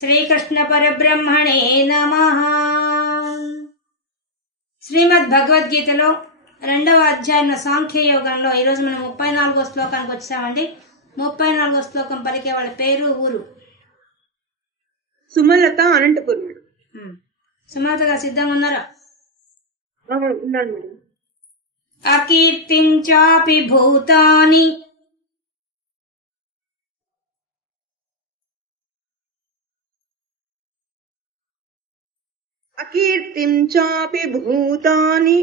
శ్రీకృష్ణ పరబ్రహ్మణే నమః. శ్రీమద్ భగవద్గీతలో 2వ అధ్యాయం సాంఖ్య యోగంలో ఈరోజు మనం 34వ శ్లోకానికి వచ్చామండి. 34వ శ్లోకం పలికే వాళ్ళ పేరు ఊరు. సుమలత, అనంతపురం. సుమలతగా సిద్ధంగా ఉన్నారా? ఉన్నాను మేడం. అకీర్తించాపి భూతాని అకీర్తిం చాపి భూతాని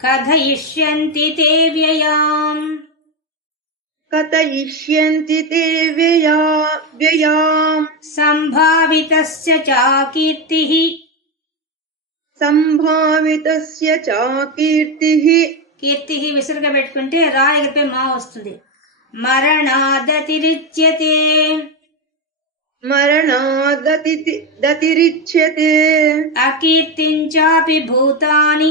కథయిష్యంతి తే వ్యయాం. కథయిష్యంతి తే వ్యయాం. సంభావితస్య చాకీర్తిః. సంభావితస్య చాకీర్తిః. కీర్తిః విసురుగా పెట్టుకుంటే రా ఎగిరిపై మా వస్తుంది. మరణాదతిరిచ్యతే. మరణాదతిరిచ్యతే. అకీర్తించాపి భూతాని.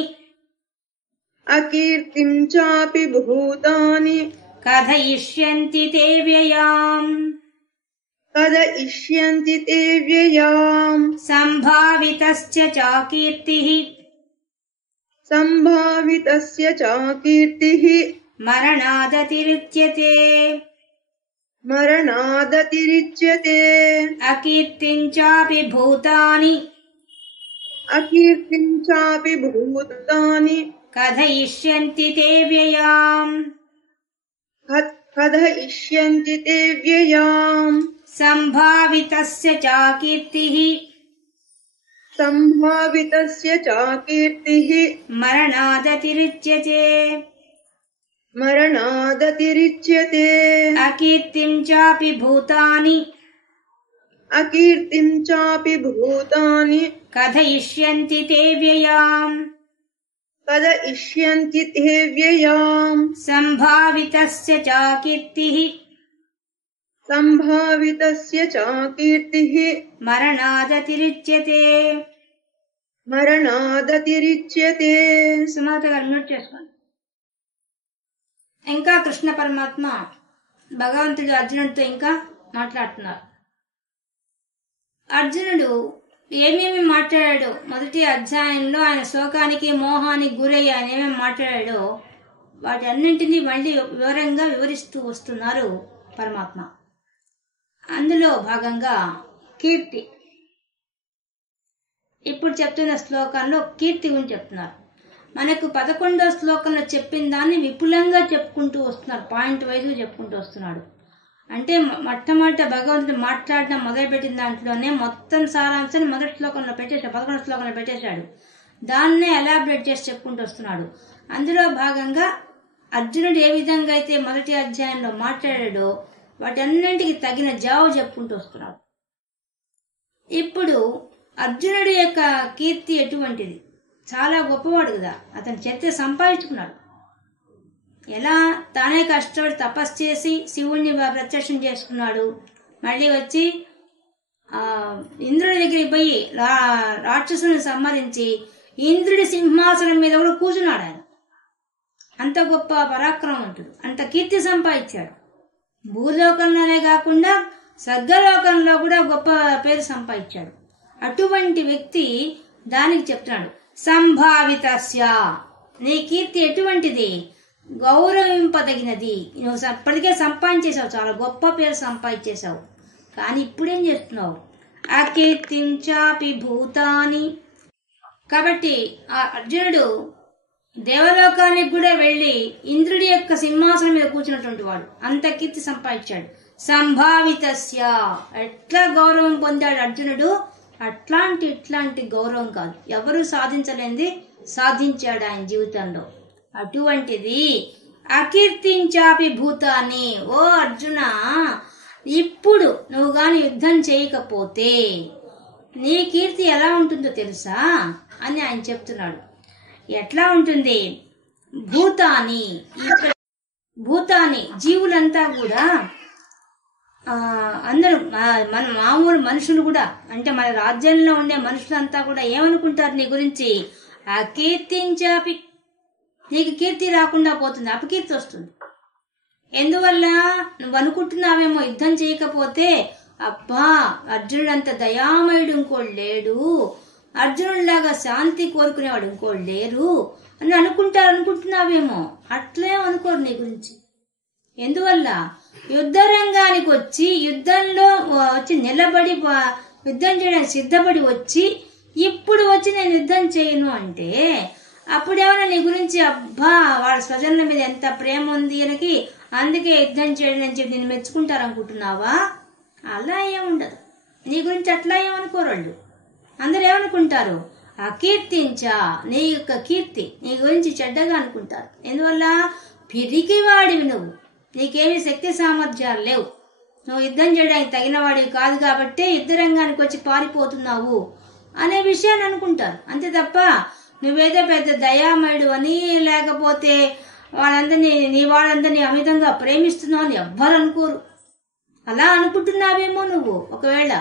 అకీర్తిం చాపి భూతాని కథయిష్యంతి తే వ్యయాం. కథయిష్యంతి తే వ్యయాం. సంభావితస్య చాకీర్తిః. సంభావితస్య చాకీర్తిః. మరణాదతిరిచ్యతే. మరణాదతిరిచ్యతే. అకీర్తించాపి భూతాని. అకీర్తిం చాపి భూతాని కథయిష్యంతి తే వ్యయాం. కథయిష్యంతి తే వ్యయాం. సంభావితస్య చాకీర్తిః. సంభావితస్య చాకీర్తిః. మరణాదతిరిచ్యతే. మరణాదతిరిచ్యతే. అకీర్తిం చాపి భూతాని. అకీర్తిం చాపి భూతాని కథయిష్యంతి తే వ్యయాం. కథయిష్యంతి తే వ్యయాం. సంభావితస్య చాకీర్తిః. సంభావితస్య చాకీర్తిః. మరణాదతిరిచ్యతే. మరణాదతిరిచ్యతే. సుమాత గారు మ్యూట్ చేసుకోండి. ఇంకా కృష్ణ పరమాత్మ భగవంతుడు అర్జునుడితో ఇంకా మాట్లాడుతున్నారు. అర్జునుడు ఏమేమి మాట్లాడాడో మొదటి అధ్యాయంలో ఆయన శోకానికి మోహానికి గురయ్యి ఆయన ఏమేమి మాట్లాడాడో వాటి అన్నింటినీ మళ్ళీ వివరంగా వివరిస్తూ వస్తున్నారు పరమాత్మ. అందులో భాగంగా కీర్తి ఇప్పుడు చెప్తున్న శ్లోకంలో కీర్తి గురించి చెప్తున్నారు. మనకు 11వ శ్లోకంలో చెప్పిన దాన్ని విపులంగా చెప్పుకుంటూ వస్తున్నారు. పాయింట్ వైజ్గా చెప్పుకుంటూ వస్తున్నాడు. అంటే మొట్టమొదట భగవంతుడు మాట్లాడడం మొదలుపెట్టిన దాంట్లోనే మొత్తం సారాంశాన్ని మొదటి శ్లోకంలో పెట్టేశాడు, 11వ శ్లోకంలో పెట్టేశాడు. దాన్నే ఎలాబరేట్ చేసి చెప్పుకుంటూ వస్తున్నాడు. అందులో భాగంగా అర్జునుడు ఏ విధంగా అయితే మొదటి అధ్యాయంలో మాట్లాడాడో వాటన్నింటికి తగిన జవాబు చెప్పుకుంటూ వస్తున్నాడు. ఇప్పుడు అర్జునుడి యొక్క కీర్తి ఎటువంటిది? చాలా గొప్పవాడు కదా, అతను చరిత్ర సంపాదించుకున్నాడు. ఎలా తానే కష్టపడి తపస్సు చేసి శివుణ్ణి ప్రత్యక్షం చేసుకున్నాడు. మళ్ళీ వచ్చి ఇంద్రుడి దగ్గరికి పోయి రాక్షసుని సంహరించి ఇంద్రుడి సింహాసనం మీద కూడా కూర్చున్నాడు. ఆయన అంత గొప్ప పరాక్రమవంతుడు, అంత కీర్తి సంపాదించాడు. భూలోకంలోనే కాకుండా స్వర్గలోకంలో కూడా గొప్ప పేరు సంపాదించాడు. అటువంటి వ్యక్తి దానికి చెప్తున్నాడు, సంభావితస్య, నీ కీర్తి ఎటువంటిది? గౌరవింపదగినది. నువ్వు అప్పటికే సంపాదించేసావు, చాలా గొప్ప పేరు సంపాదించేసావు. కానీ ఇప్పుడేం చేస్తున్నావు? అకీర్తించాపి భూతాని. కాబట్టి ఆ అర్జునుడు దేవలోకానికి కూడా వెళ్ళి ఇంద్రుడి యొక్క సింహాసనం మీద కూర్చున్నటువంటి వాడు, అంత కీర్తి సంపాదించాడు. సంభావితస్య, ఎట్లా గౌరవం పొందాడు అర్జునుడు? ఇట్లాంటి గౌరవం కాదు, ఎవరు సాధించలేనిది సాధించాడు ఆయన జీవితంలో. అటువంటిది అకీర్తించాపి భూతాన్ని. ఓ అర్జున, ఇప్పుడు నువ్వు గాని యుద్ధం చేయకపోతే నీ కీర్తి ఎలా ఉంటుందో తెలుసా అని ఆయన చెప్తున్నాడు. ఎట్లా ఉంటుంది? భూతాని జీవులంతా కూడా, అందరూ మన మామూలు మనుషులు కూడా, అంటే మన రాజ్యంలో ఉండే మనుషులంతా కూడా ఏమనుకుంటారు నీ గురించి? అకీర్తించాపి, నీకు కీర్తి రాకుండా పోతుంది, అపకీర్తి వస్తుంది. ఎందువల్ల? నువ్వు అనుకుంటున్నావేమో యుద్ధం చేయకపోతే అబ్బా అర్జునుడంత దయామయుడు ఇంకోడు లేడు, అర్జునుడిలాగా శాంతి కోరుకునేవాడు ఇంకోడు లేరు అని అనుకుంటున్నావేమో. అట్లే అనుకోరు నీ గురించి. ఎందువల్ల యుద్ధ రంగానికి వచ్చి యుద్ధంలో వచ్చి నిలబడి యుద్ధం చేయడానికి సిద్ధపడి వచ్చి ఇప్పుడు వచ్చి నేను యుద్ధం చేయను అంటే అప్పుడేమన్నా నీ గురించి అబ్బా వాడి స్వజనుల మీద ఎంత ప్రేమ ఉంది ఈయనకి అందుకే యుద్ధం చేయడం అని చెప్పి నేను మెచ్చుకుంటారనుకుంటున్నావా? అలా ఏముండదు. నీ గురించి అట్లా ఏమనుకోరు వాళ్ళు. అందరు ఏమనుకుంటారు? అకీర్తించా నీ యొక్క కీర్తి నీ గురించి చెడ్డగా అనుకుంటారు. ఎందువల్ల పిరికివాడివి నువ్వు, నీకేమీ శక్తి సామర్థ్యాలు లేవు, నువ్వు యుద్ధం చేయడానికి తగిన వాడివి కాదు కాబట్టే యుద్ధ రంగానికి వచ్చి పారిపోతున్నావు అనే విషయాన్ని అనుకుంటారు. అంతే తప్ప నువ్వేదో పెద్ద దయామయుడు అని లేకపోతే నీ వాళ్ళందరినీ అమితంగా ప్రేమిస్తున్నావు అని ఎవ్వరు అనుకోరు. అలా అనుకుంటున్నావేమో నువ్వు. ఒకవేళ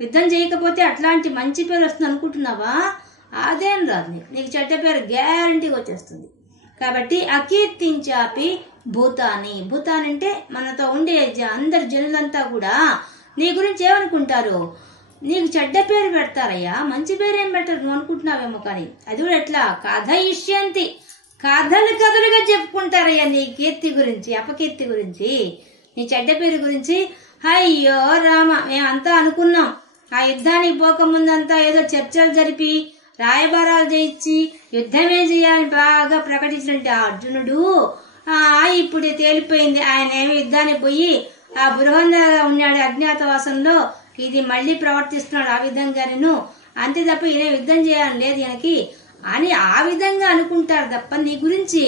యుద్ధం చేయకపోతే అట్లాంటి మంచి పేరు వస్తుంది అనుకుంటున్నావా? అదేం రాదు. నీకు చెడ్డ పేరు గ్యారంటీగా వచ్చేస్తుంది. కాబట్టి అకీర్తించాపి భూతాని, భూతాని అంటే మనతో ఉండే అందరు జనులంతా కూడా నీ గురించి ఏమనుకుంటారు? నీకు చెడ్డ పేరు పెడతారయ్యా, మంచి పేరు ఏం పెట్టరు నువ్వు అనుకుంటున్నావేమో. కానీ అది కూడా ఎట్లా? కథ ఇష్యంతి, కథలుగా చెప్పుకుంటారయ్యా నీ కీర్తి గురించి, అపకీర్తి గురించి, నీ చెడ్డ పేరు గురించి. అయ్యో రామ, మేమంతా అనుకున్నాం ఆ యుద్ధానికి పోకముందంతా ఏదో చర్చలు జరిపి రాయబారాలు చేయించి యుద్ధమే చేయాలని బాగా ప్రకటించినట్టు ఆ అర్జునుడు ఇప్పుడు తేలిపోయింది. ఆయన ఏమి యుద్ధానికి పోయి ఆ బృహంగా ఉన్నాడు అజ్ఞాతవాసంలో, ఇది మళ్ళీ ప్రవర్తిస్తున్నాడు ఆ విధంగాను, అంతే తప్ప ఈయన యుద్ధం చేయాలని లేదు ఈయనకి అని ఆ విధంగా అనుకుంటారు తప్ప నీ గురించి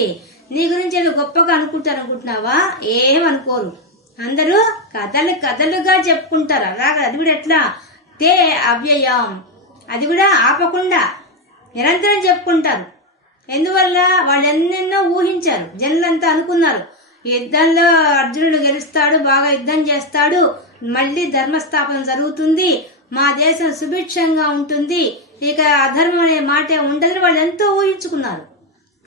ఏదో గొప్పగా అనుకుంటున్నావా? ఏమనుకోరు. అందరూ కథలుగా చెప్పుకుంటారు. అలాగే అది కూడా ఎట్లా? తే అవ్యయం, అది కూడా ఆపకుండా నిరంతరం చెప్పుకుంటారు. ఎందువల్ల వాళ్ళు ఎన్నెన్నో ఊహించారు. జనులంతా అనుకున్నారు యుద్ధంలో అర్జునుడు గెలుస్తాడు, బాగా యుద్ధం చేస్తాడు, మళ్ళీ ధర్మస్థాపన జరుగుతుంది, మా దేశం సుభిక్షంగా ఉంటుంది, ఇక అధర్మం అనే మాటే ఉండదని వాళ్ళు ఎంతో ఊహించుకున్నారు.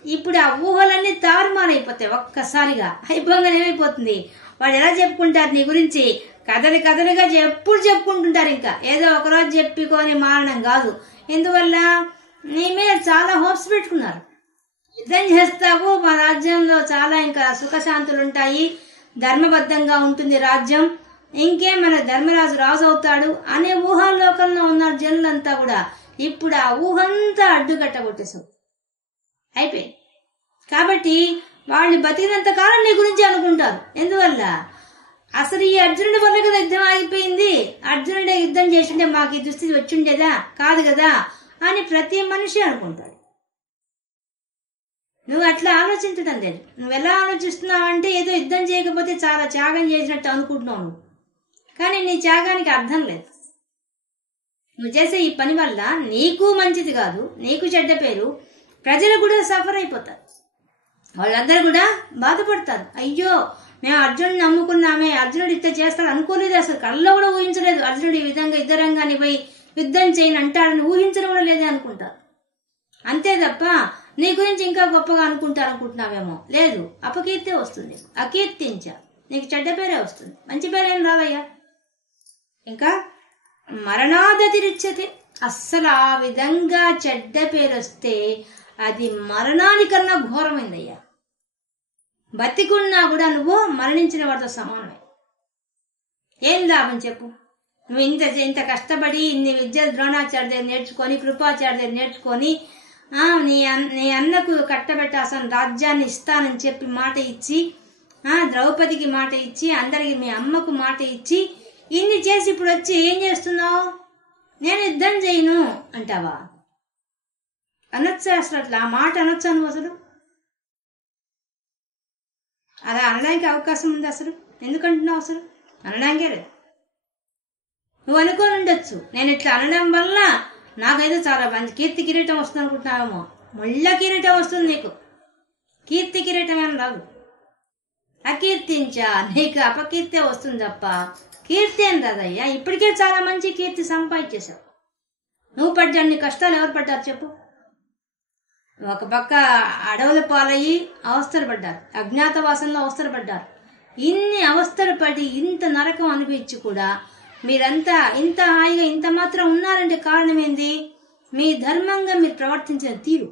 ఇప్పుడు ఆ ఊహలన్నీ తారుమారైపోతాయి. ఒక్కసారిగా అయిపోగానే ఏమైపోతుంది? వాళ్ళు ఎలా చెప్పుకుంటారు నీ గురించి? కథలుగా ఎప్పుడు చెప్పుకుంటుంటారు. ఇంకా ఏదో ఒకరోజు చెప్పుకొని మారడం కాదు. ఎందువల్ల నీ మీద చాలా హోప్స్ పెట్టుకున్నారు. యుద్ధం చేస్తావు, మా రాజ్యంలో చాలా ఇంకా సుఖశాంతులు ఉంటాయి, ధర్మబద్ధంగా ఉంటుంది రాజ్యం, ఇంకేం మన ధర్మరాజు రాజు అవుతాడు అనే ఊహాలోకంలో ఉన్నారు జనులంతా కూడా. ఇప్పుడు ఆ ఊహంతా అడ్డుకట్టగొట్టేసావు, అయిపోయింది. కాబట్టి వాళ్ళు బతికినంత కాలం నీ గురించి అనుకుంటారు. ఎందువల్ల? అసలు ఈ అర్జునుడి వల్ల కదా యుద్ధం ఆగిపోయింది, అర్జునుడే యుద్ధం చేసిండే మాకు ఈ దుస్థితి వచ్చిండేదా కాదు కదా అని ప్రతి మనిషి అనుకుంటాడు. నువ్వు అట్లా ఆలోచించడం లేదు. నువ్వు ఎలా ఆలోచిస్తున్నావు అంటే ఏదో యుద్ధం చేయకపోతే చాలా త్యాగం చేసినట్టు అనుకుంటున్నావు నువ్వు. కానీ నీ త్యాగానికి అర్థం లేదు. నువ్వు చేసే ఈ పని వల్ల నీకు మంచిది కాదు, నీకు చెడ్డ పేరు, ప్రజలు కూడా సఫర్ అయిపోతారు. వాళ్ళందరూ కూడా బాధపడతారు. అయ్యో మేము అర్జునుడిని నమ్ముకున్నామే, అర్జునుడు ఇట్లా చేస్తాడు అనుకోలేదు, అసలు కళ్ళలో కూడా ఊహించలేదు అర్జునుడు ఈ విధంగా యుద్ధ రంగాన్ని పోయి యుద్ధం చేయని అంటాడని ఊహించడం కూడా లేదే అనుకుంటారు. అంతే తప్ప నీ గురించి ఇంకా గొప్పగా అనుకుంటున్నావేమో. లేదు, అపకీర్తే వస్తుంది. అకీర్తించా, నీకు చెడ్డ పేరే వస్తుంది, మంచి పేరేం రాదయ్యా. ఇంకా మరణాదతిరిచ్యతే, అస్సలు ఆ విధంగా చెడ్డ పేరు వస్తే అది మరణానికన్నా ఘోరమైందయ్యా. బతికున్నా కూడా నువ్వు మరణించిన వాడితో సమానమే. ఏం లాభం చెప్పు? నువ్వు ఇంత కష్టపడి ఇన్ని విద్యలు ద్రోణాచార్య దగ్గర నేర్చుకొని, కృపాచార్య దగ్గర నేర్చుకొని, నీ అన్నకు కట్టబెట్టాల్సిన రాజ్యాన్ని ఇస్తానని చెప్పి మాట ఇచ్చి, ద్రౌపదికి మాట ఇచ్చి, అందరికి మీ అమ్మకు మాట ఇచ్చి, ఇన్ని చేసి ఇప్పుడు వచ్చి ఏం చేస్తున్నావు? నేను యుద్ధం చేయను అంటావా? అనొచ్చా అసలు? అట్లా ఆ మాట అనొచ్చా నువ్వు? అసలు అలా అనడానికి అవకాశం ఉంది అసలు? ఎందుకంటున్నావు? అసలు అనడానికే లేదు. నువ్వు అనుకోని ఉండొచ్చు నేను ఇట్లా అనడం వల్ల నాకైతే చాలా మంచి కీర్తి కిరీటం వస్తుంది అనుకుంటున్నావేమో. మళ్ళా కిరీటం వస్తుంది నీకు, కీర్తి కిరీటం ఏం రాదు. అకీర్తించా, నీకు అపకీర్తే వస్తుంది తప్ప కీర్తి ఏం రాదయ్యా. ఇప్పటికే చాలా మంచి కీర్తి సంపాదించేశావు. నువ్వు పడ్డాన్ని కష్టాలు ఎవరు పడ్డారు చెప్పు? ఒక పక్క అడవుల పాలయ్యి అవస్థలు పడ్డారు, అజ్ఞాతవాసంలో అవస్థలు పడ్డారు. ఇన్ని అవస్థలు పడి ఇంత నరకం అనిపించి కూడా మీరంతా ఇంత హాయిగా ఇంత మాత్రం ఉన్నారంటే కారణం ఏంది? మీ ధర్మంగా మీరు ప్రవర్తించిన తీరు.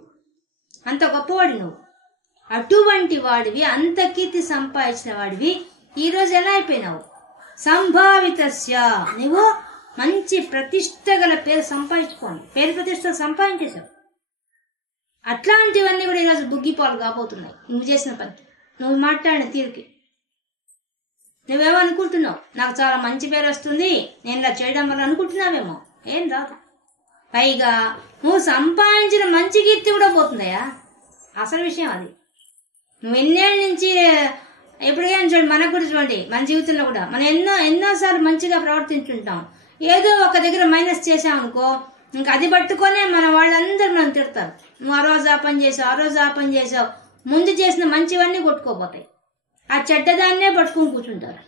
అంత గొప్పవాడి నువ్వు. అటువంటి వాడివి, అంత కీర్తి సంపాదించిన వాడివి ఈరోజు ఎలా అయిపోయినావు? సంభావితస్య, నువ్వు మంచి ప్రతిష్ట గల పేరు సంపాదించుకోండి, పేరు ప్రతిష్టలు సంపాదించేశావు. అట్లాంటివన్నీ కూడా ఈరోజు బుగ్గిపాలు కాబోతున్నాయి నువ్వు చేసిన పని, నువ్వు మాట్లాడిన తీరుకి. నువ్వేమో అనుకుంటున్నావు నాకు చాలా మంచి పేరు వస్తుంది, నేను ఇలా చేయడం వల్ల అనుకుంటున్నావేమో. ఏం రాదు. పైగా నువ్వు సంపాదించిన మంచి కీర్తి కూడా పోతుందయా. అసలు విషయం అది. నువ్వు ఎన్నేళ్ళ నుంచి ఎప్పుడైనా చూడండి, మనకు కూడా చూడండి, మన జీవితంలో కూడా మనం ఎన్నోసార్లు మంచిగా ప్రవర్తించుంటాం. ఏదో ఒక దగ్గర మైనస్ చేసామనుకో, ఇంకా అది పట్టుకొనే మన వాళ్ళందరూ మనం తిడతారు. నువ్వు ఆ రోజు ఆ పని చేసావు, ఆ రోజు ఆ పని చేసావు. ముందు చేసిన మంచివన్నీ కొట్టుకోపోతాయి, ఆ చెడ్డదాన్నే పట్టుకుని కూర్చుంటారు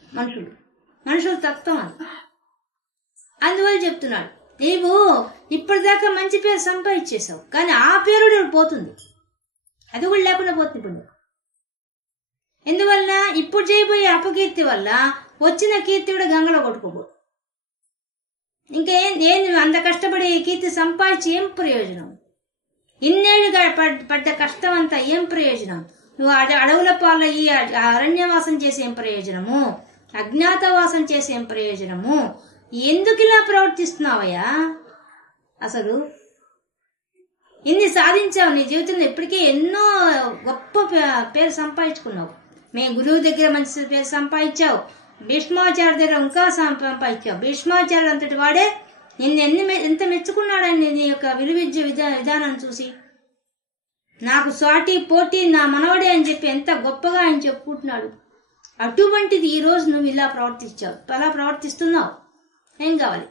మనుషులు తత్వం అది. అందువల్ల చెప్తున్నాడు, నీవు ఇప్పటిదాకా మంచి పేరు సంపాదించేసావు, కానీ ఆ పేరు పోతుంది, అది కూడా లేకుండా పోతుంది ఇప్పుడు. ఎందువల్ల? ఇప్పుడు చేయబోయే అపకీర్తి వల్ల వచ్చిన కీర్తి కూడా గంగలో కొట్టుకోబోదు. ఇంకేం అంత కష్టపడి కీర్తి సంపాదించి ఏం ప్రయోజనం? ఇన్నేళ్ళుగా పడ్డ కష్టం అంతా ఏం ప్రయోజనం? నువ్వు అడవుల పాలయ్యి అరణ్యవాసం చేసే ఏం ప్రయోజనము? అజ్ఞాతవాసం చేసే ఏం ప్రయోజనము? ఎందుకు ఇలా ప్రవర్తిస్తున్నావయ్యా? అసలు ఇన్ని సాధించావు నీ జీవితంలో, ఇప్పటికే ఎన్నో గొప్ప పేరు సంపాదించుకున్నావు. మేము గురువు దగ్గర మంచి పేరు సంపాదించావు, భీష్మాచార్య దగ్గర ఇంకా సంపాదించావు. భీష్మాచార్య అంతటి వాడే నిన్ను ఎంత మెచ్చుకున్నాడని నీ యొక్క విలువిద్య విధానం చూసి. నాకు సాటి పోటీ నా మనవడే అని చెప్పి ఎంత గొప్పగా ఆయన చెప్పుకుంటున్నాడు. అటువంటిది ఈ రోజు నువ్వు ఇలా ప్రవర్తించావు, అలా ప్రవర్తిస్తున్నావు. ఏం కావాలి?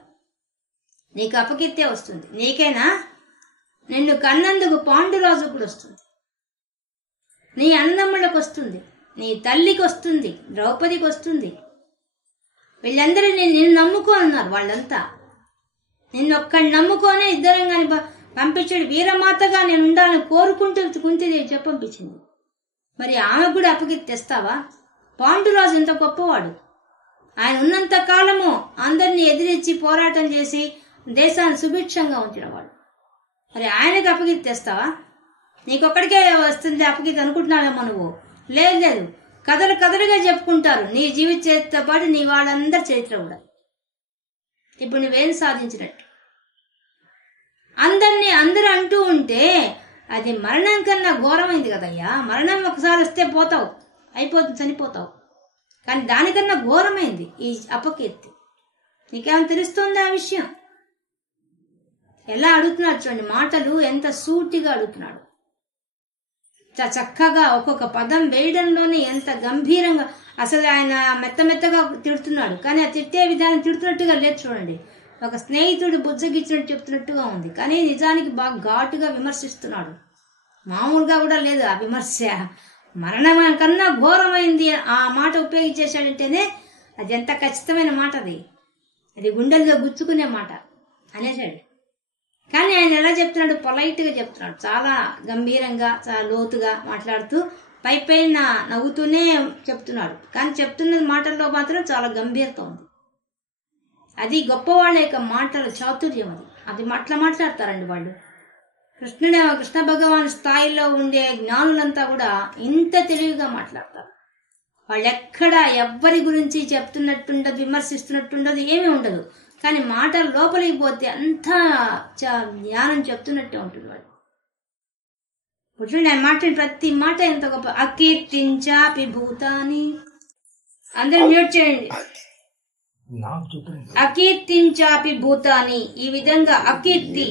నీకు అపకీర్తే వస్తుంది. నీకేనా? నిన్ను కన్నందుకు పాండురాజు కూడా వస్తుంది, నీ అన్నదమ్ములకు వస్తుంది, నీ తల్లికి వస్తుంది, ద్రౌపదికి వస్తుంది. వీళ్ళందరూ నిన్ను నమ్ముకో అన్నారు. వాళ్ళంతా నిన్నొక్కడిని నమ్ముకోనే ఇద్దరం కాని పంపించాడు. వీరమాతగా నేను ఉండాలని కోరుకుంటూ కుంతిదేవి పంపించింది. మరి ఆమె కూడా అపకీర్తి తెస్తావా? పాండురాజు ఎంత గొప్పవాడు. ఆయన ఉన్నంత కాలము అందరినీ ఎదిరించి పోరాటం చేసి దేశాన్ని సుభిక్షంగా ఉంచినవాడు. మరి ఆయనకు అపకీర్తి తెస్తావా? నీకొక్కడికే వస్తుంది అపకీర్తి అనుకుంటున్నావేమో నువ్వు. లేదు, కథలుగా చెప్పుకుంటారు నీ జీవిత చరిత్రతో పాటు నీ వాళ్ళందరి చరిత్ర కూడా. ఇప్పుడు నువ్వేం సాధించినట్టు? అందరూ అంటూ ఉంటే అది మరణం కన్నా ఘోరమైంది కదయ్యా. మరణం ఒకసారి వస్తే పోతావు, అయిపోతుంది, చనిపోతావు. కానీ దానికన్నా ఘోరమైంది ఈ అపకీర్తి. నీకేమైనా తెలుస్తుందా ఆ విషయం? ఎలా అడుగుతున్నాడు చూడండి, మాటలు ఎంత సూటిగా అడుగుతున్నాడు. చక్కగా ఒక్కొక్క పదం వేయడంలోనే ఎంత గంభీరంగా. అసలు ఆయన మెత్తగా తిడుతున్నాడు, కానీ ఆ తిట్టే విధానం తిడుతున్నట్టుగా లేదు చూడండి. ఒక స్నేహితుడు బుజ్జగిచ్చినట్టు చెప్తున్నట్టుగా ఉంది, కానీ నిజానికి బాగా ఘాటుగా విమర్శిస్తున్నాడు. మామూలుగా కూడా లేదు ఆ విమర్శ. మరణం కన్నా ఘోరమైంది ఆ మాట ఉపయోగించేశాడంటేనే అది ఎంత ఖచ్చితమైన మాట. అది గుండెల్లో గుచ్చుకునే మాట అనేసాడు. కానీ ఆయన ఎలా చెప్తున్నాడు? పొలైట్గా చెప్తున్నాడు, చాలా గంభీరంగా, చాలా లోతుగా మాట్లాడుతూ పైన నవ్వుతూనే చెప్తున్నాడు. కానీ చెప్తున్న మాటల్లో మాత్రం చాలా గంభీరత ఉంది. అది గొప్పవాళ్ళ యొక్క మాటల చాతుర్యం. అది అట్లా మాట్లాడతారండి వాళ్ళు. కృష్ణ భగవాన్ స్థాయిలో ఉండే జ్ఞానులంతా కూడా ఇంత తెలివిగా మాట్లాడతారు. వాళ్ళు ఎక్కడా ఎవ్వరి గురించి చెప్తున్నట్టుండదు, విమర్శిస్తున్నట్టుండదు, ఏమీ ఉండదు. కానీ మాటలు లోపలికి పోతే అంతా జ్ఞానం చెప్తున్నట్టే ఉంటుంది వాడు. చూడండి ఆయన మాట్లాడిన ప్రతి మాట ఎంత గొప్ప. అకీర్తించాపి భూతాని, అందరూ మ్యూట్ చేయండి. అకీర్తించాపి భూతాని, ఈ విధంగా అకీర్తి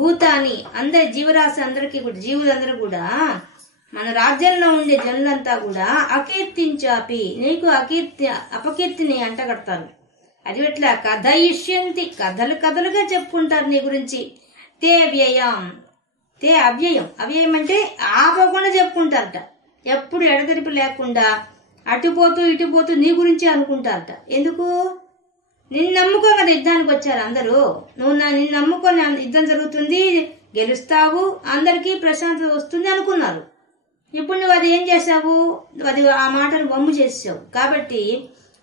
భూతాని అందరి జీవరాశి అందరికీ కూడా, జీవులందరూ కూడా, మన రాజ్యంలో ఉండే జనులంతా కూడా అకీర్తించాపి, నీకు అపకీర్తిని అంటగడతారు. అది ఎట్లా? కథయిష్యంతి, కథలుగా చెప్పుకుంటారు నీ గురించి. తే వ్యయం, తే అవ్యయం. అవ్యయం అంటే ఆపకుండా చెప్పుకుంటారట. ఎప్పుడు ఎడతెరిపి లేకుండా అటుపోతూ ఇటుపోతూ నీ గురించి అనుకుంటారట. ఎందుకు? నిన్ను నమ్ముకో కదా యుద్ధానికి వచ్చారు అందరూ. నువ్వు నిన్ను నమ్ముకొని యుద్ధం జరుగుతుంది, గెలుస్తావు, అందరికీ ప్రశాంతత వస్తుంది అనుకున్నారు. ఇప్పుడు నువ్వు అది ఏం చేసావు? అది ఆ మాటను వమ్ము చేసావు. కాబట్టి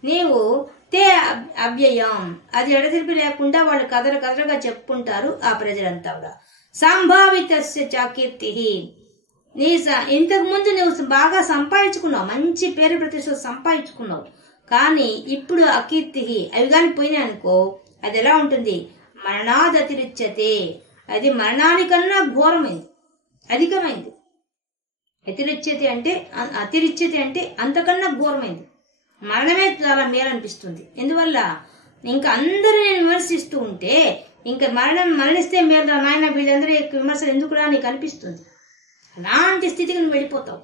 నీవు తే అవ్యయం, అది ఎడతెరిపి లేకుండా వాళ్ళు కథలుగా చెప్పుకుంటారు ఆ ప్రజలంతా కూడా. సంభావితస్య చాకీర్తి, ఇంతకు ముందు నువ్వు బాగా సంపాదించుకున్నావు, మంచి పేరు ప్రతిష్టలు సంపాదించుకున్నావు, కానీ ఇప్పుడు అకీర్తి అవి కానీ పోయినాయి అనుకో, అది ఎలా ఉంటుంది? మరణాదతిరిచ్యతే, అది మరణానికన్నా ఘోరమైంది, అధికమైంది. అతిరిచ్యతే అంటే అంతకన్నా ఘోరమైంది. మరణమే చాలా మేలనిపిస్తుంది. ఎందువల్ల? ఇంకా అందరూ నేను విమర్శిస్తూ ఉంటే, ఇంకా మరణిస్తే మేలు నాయన, వీళ్ళందరూ విమర్శలు ఎందుకురా నీకు అనిపిస్తుంది. అలాంటి స్థితికి నువ్వు వెళ్ళిపోతావు.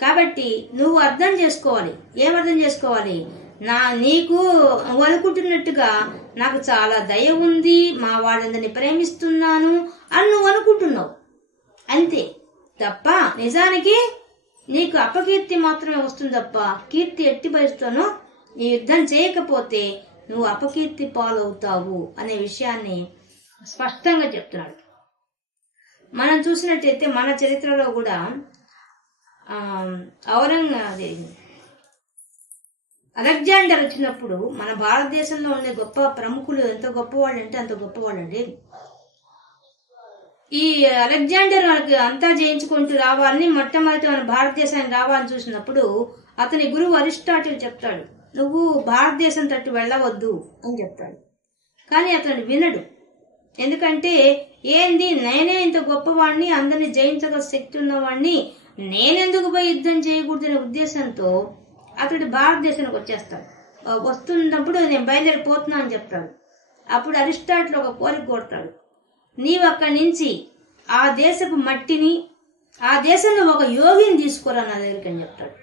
కాబట్టి నువ్వు అర్థం చేసుకోవాలి. ఏమర్థం చేసుకోవాలి? నీకు అనుకుంటున్నట్టుగా నాకు చాలా దయ ఉంది, మా వాళ్ళందరినీ ప్రేమిస్తున్నాను అని నువ్వు అనుకుంటున్నావు అంతే తప్ప, నిజానికి నీకు అపకీర్తి మాత్రమే వస్తుంది తప్ప కీర్తి ఎట్టి పరిస్థితుల్లో నీ యుద్ధం చేయకపోతే నువ్వు అపకీర్తి పాలవుతావు అనే విషయాన్ని స్పష్టంగా చెప్తున్నాడు. మనం చూసినట్టయితే మన చరిత్రలో కూడా అలెగ్జాండర్ వచ్చినప్పుడు మన భారతదేశంలో ఉండే గొప్ప ప్రముఖులు ఎంత గొప్పవాళ్ళు అంటే అంత గొప్పవాళ్ళండి. ఈ అలెగ్జాండర్ మనకి అంతా జయించుకుంటూ రావాలని, మొట్టమొదటి మన భారతదేశానికి రావాలని చూసినప్పుడు అతని గురువు అరిస్టాటిల్ చెప్తాడు, నువ్వు భారతదేశం తట్టు వెళ్ళవద్దు అని చెప్తాడు. కానీ అతను వినడు. ఎందుకంటే ఏంది, నేనే ఇంత గొప్పవాడిని, అందరినీ జయించగల శక్తి ఉన్నవాడిని, నేనెందుకు పోయి యుద్ధం చేయకూడదనే ఉద్దేశంతో అతడు భారతదేశానికి వచ్చేస్తాడు. వస్తున్నప్పుడు నేను బయలుదేరిపోతున్నా అని చెప్తాడు. అప్పుడు అరిస్టాటిల్ ఒక కోరిక కోరుతాడు, నీవు అక్కడి నుంచి ఆ దేశపు మట్టిని, ఆ దేశంలో ఒక యోగిని తీసుకురా నా దగ్గరికి అని చెప్తాడు.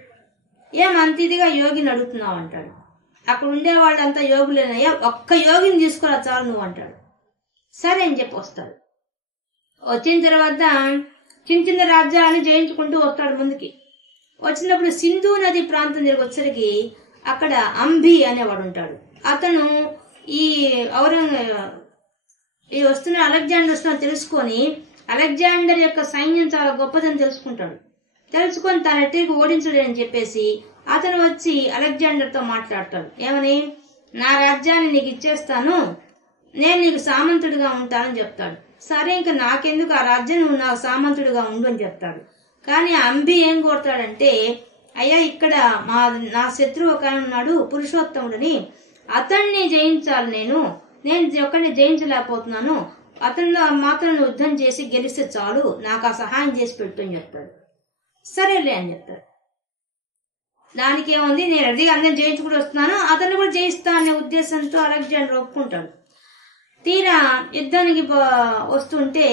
ఏమంత ఇదిగా యోగిని అడుగుతున్నావు అంటాడు. అక్కడ ఉండే వాళ్ళంతా యోగులేనయ్యా, ఒక్క యోగిని తీసుకురా చాలు నువ్వు అంటాడు. సరే అని చెప్పి వస్తాడు. వచ్చిన తర్వాత చిన్న చిన్న రాజ్యాలను జయించుకుంటూ వస్తాడు ముందుకి. వచ్చినప్పుడు సింధు నది ప్రాంతం దగ్గరికి వచ్చరికి అక్కడ అంబి అనేవాడు ఉంటాడు. అతను ఈ వస్తున్న అలెగ్జాండర్ వస్తున్నా తెలుసుకొని అలెగ్జాండర్ యొక్క సైన్యం చాలా గొప్పదని తెలుసుకుంటాడు. తెలుసుకొని తన ఎట్టికి ఓడించలేని చెప్పేసి అతను వచ్చి అలెగ్జాండర్తో మాట్లాడతాడు. ఏమని? నా రాజ్యాన్ని నీకు ఇచ్చేస్తాను, నేను నీకు సామంతుడిగా ఉంటానని చెప్తాడు. సరే, ఇంకా నాకెందుకు ఆ రాజ్యం, నువ్వు నాకు సామంతుడిగా ఉండు అని చెప్తాడు. కానీ అంబి ఏం కోరుతాడంటే, అయ్యా ఇక్కడ నా శత్రువు ఒక ఉన్నాడు పురుషోత్తముడిని, అతన్ని జయించాలి, నేను ఒక్కడిని జయించలేకపోతున్నాను, అతనిలో మాత్రం యుద్ధం చేసి గెలిస్తే చాలు, నాకు ఆ సహాయం చేసి పెట్టు అని చెప్తాడు. సరేలే అని చెప్తాడు. దానికి ఏముంది, నేను అడిగి అందరిని జయించుకుంటూ వస్తున్నాను, అతన్ని కూడా జయిస్తా అనే ఉద్దేశంతో అలెగ్జాండర్ ఒప్పుకుంటాడు. తీరా యుద్ధానికి వస్తుంటే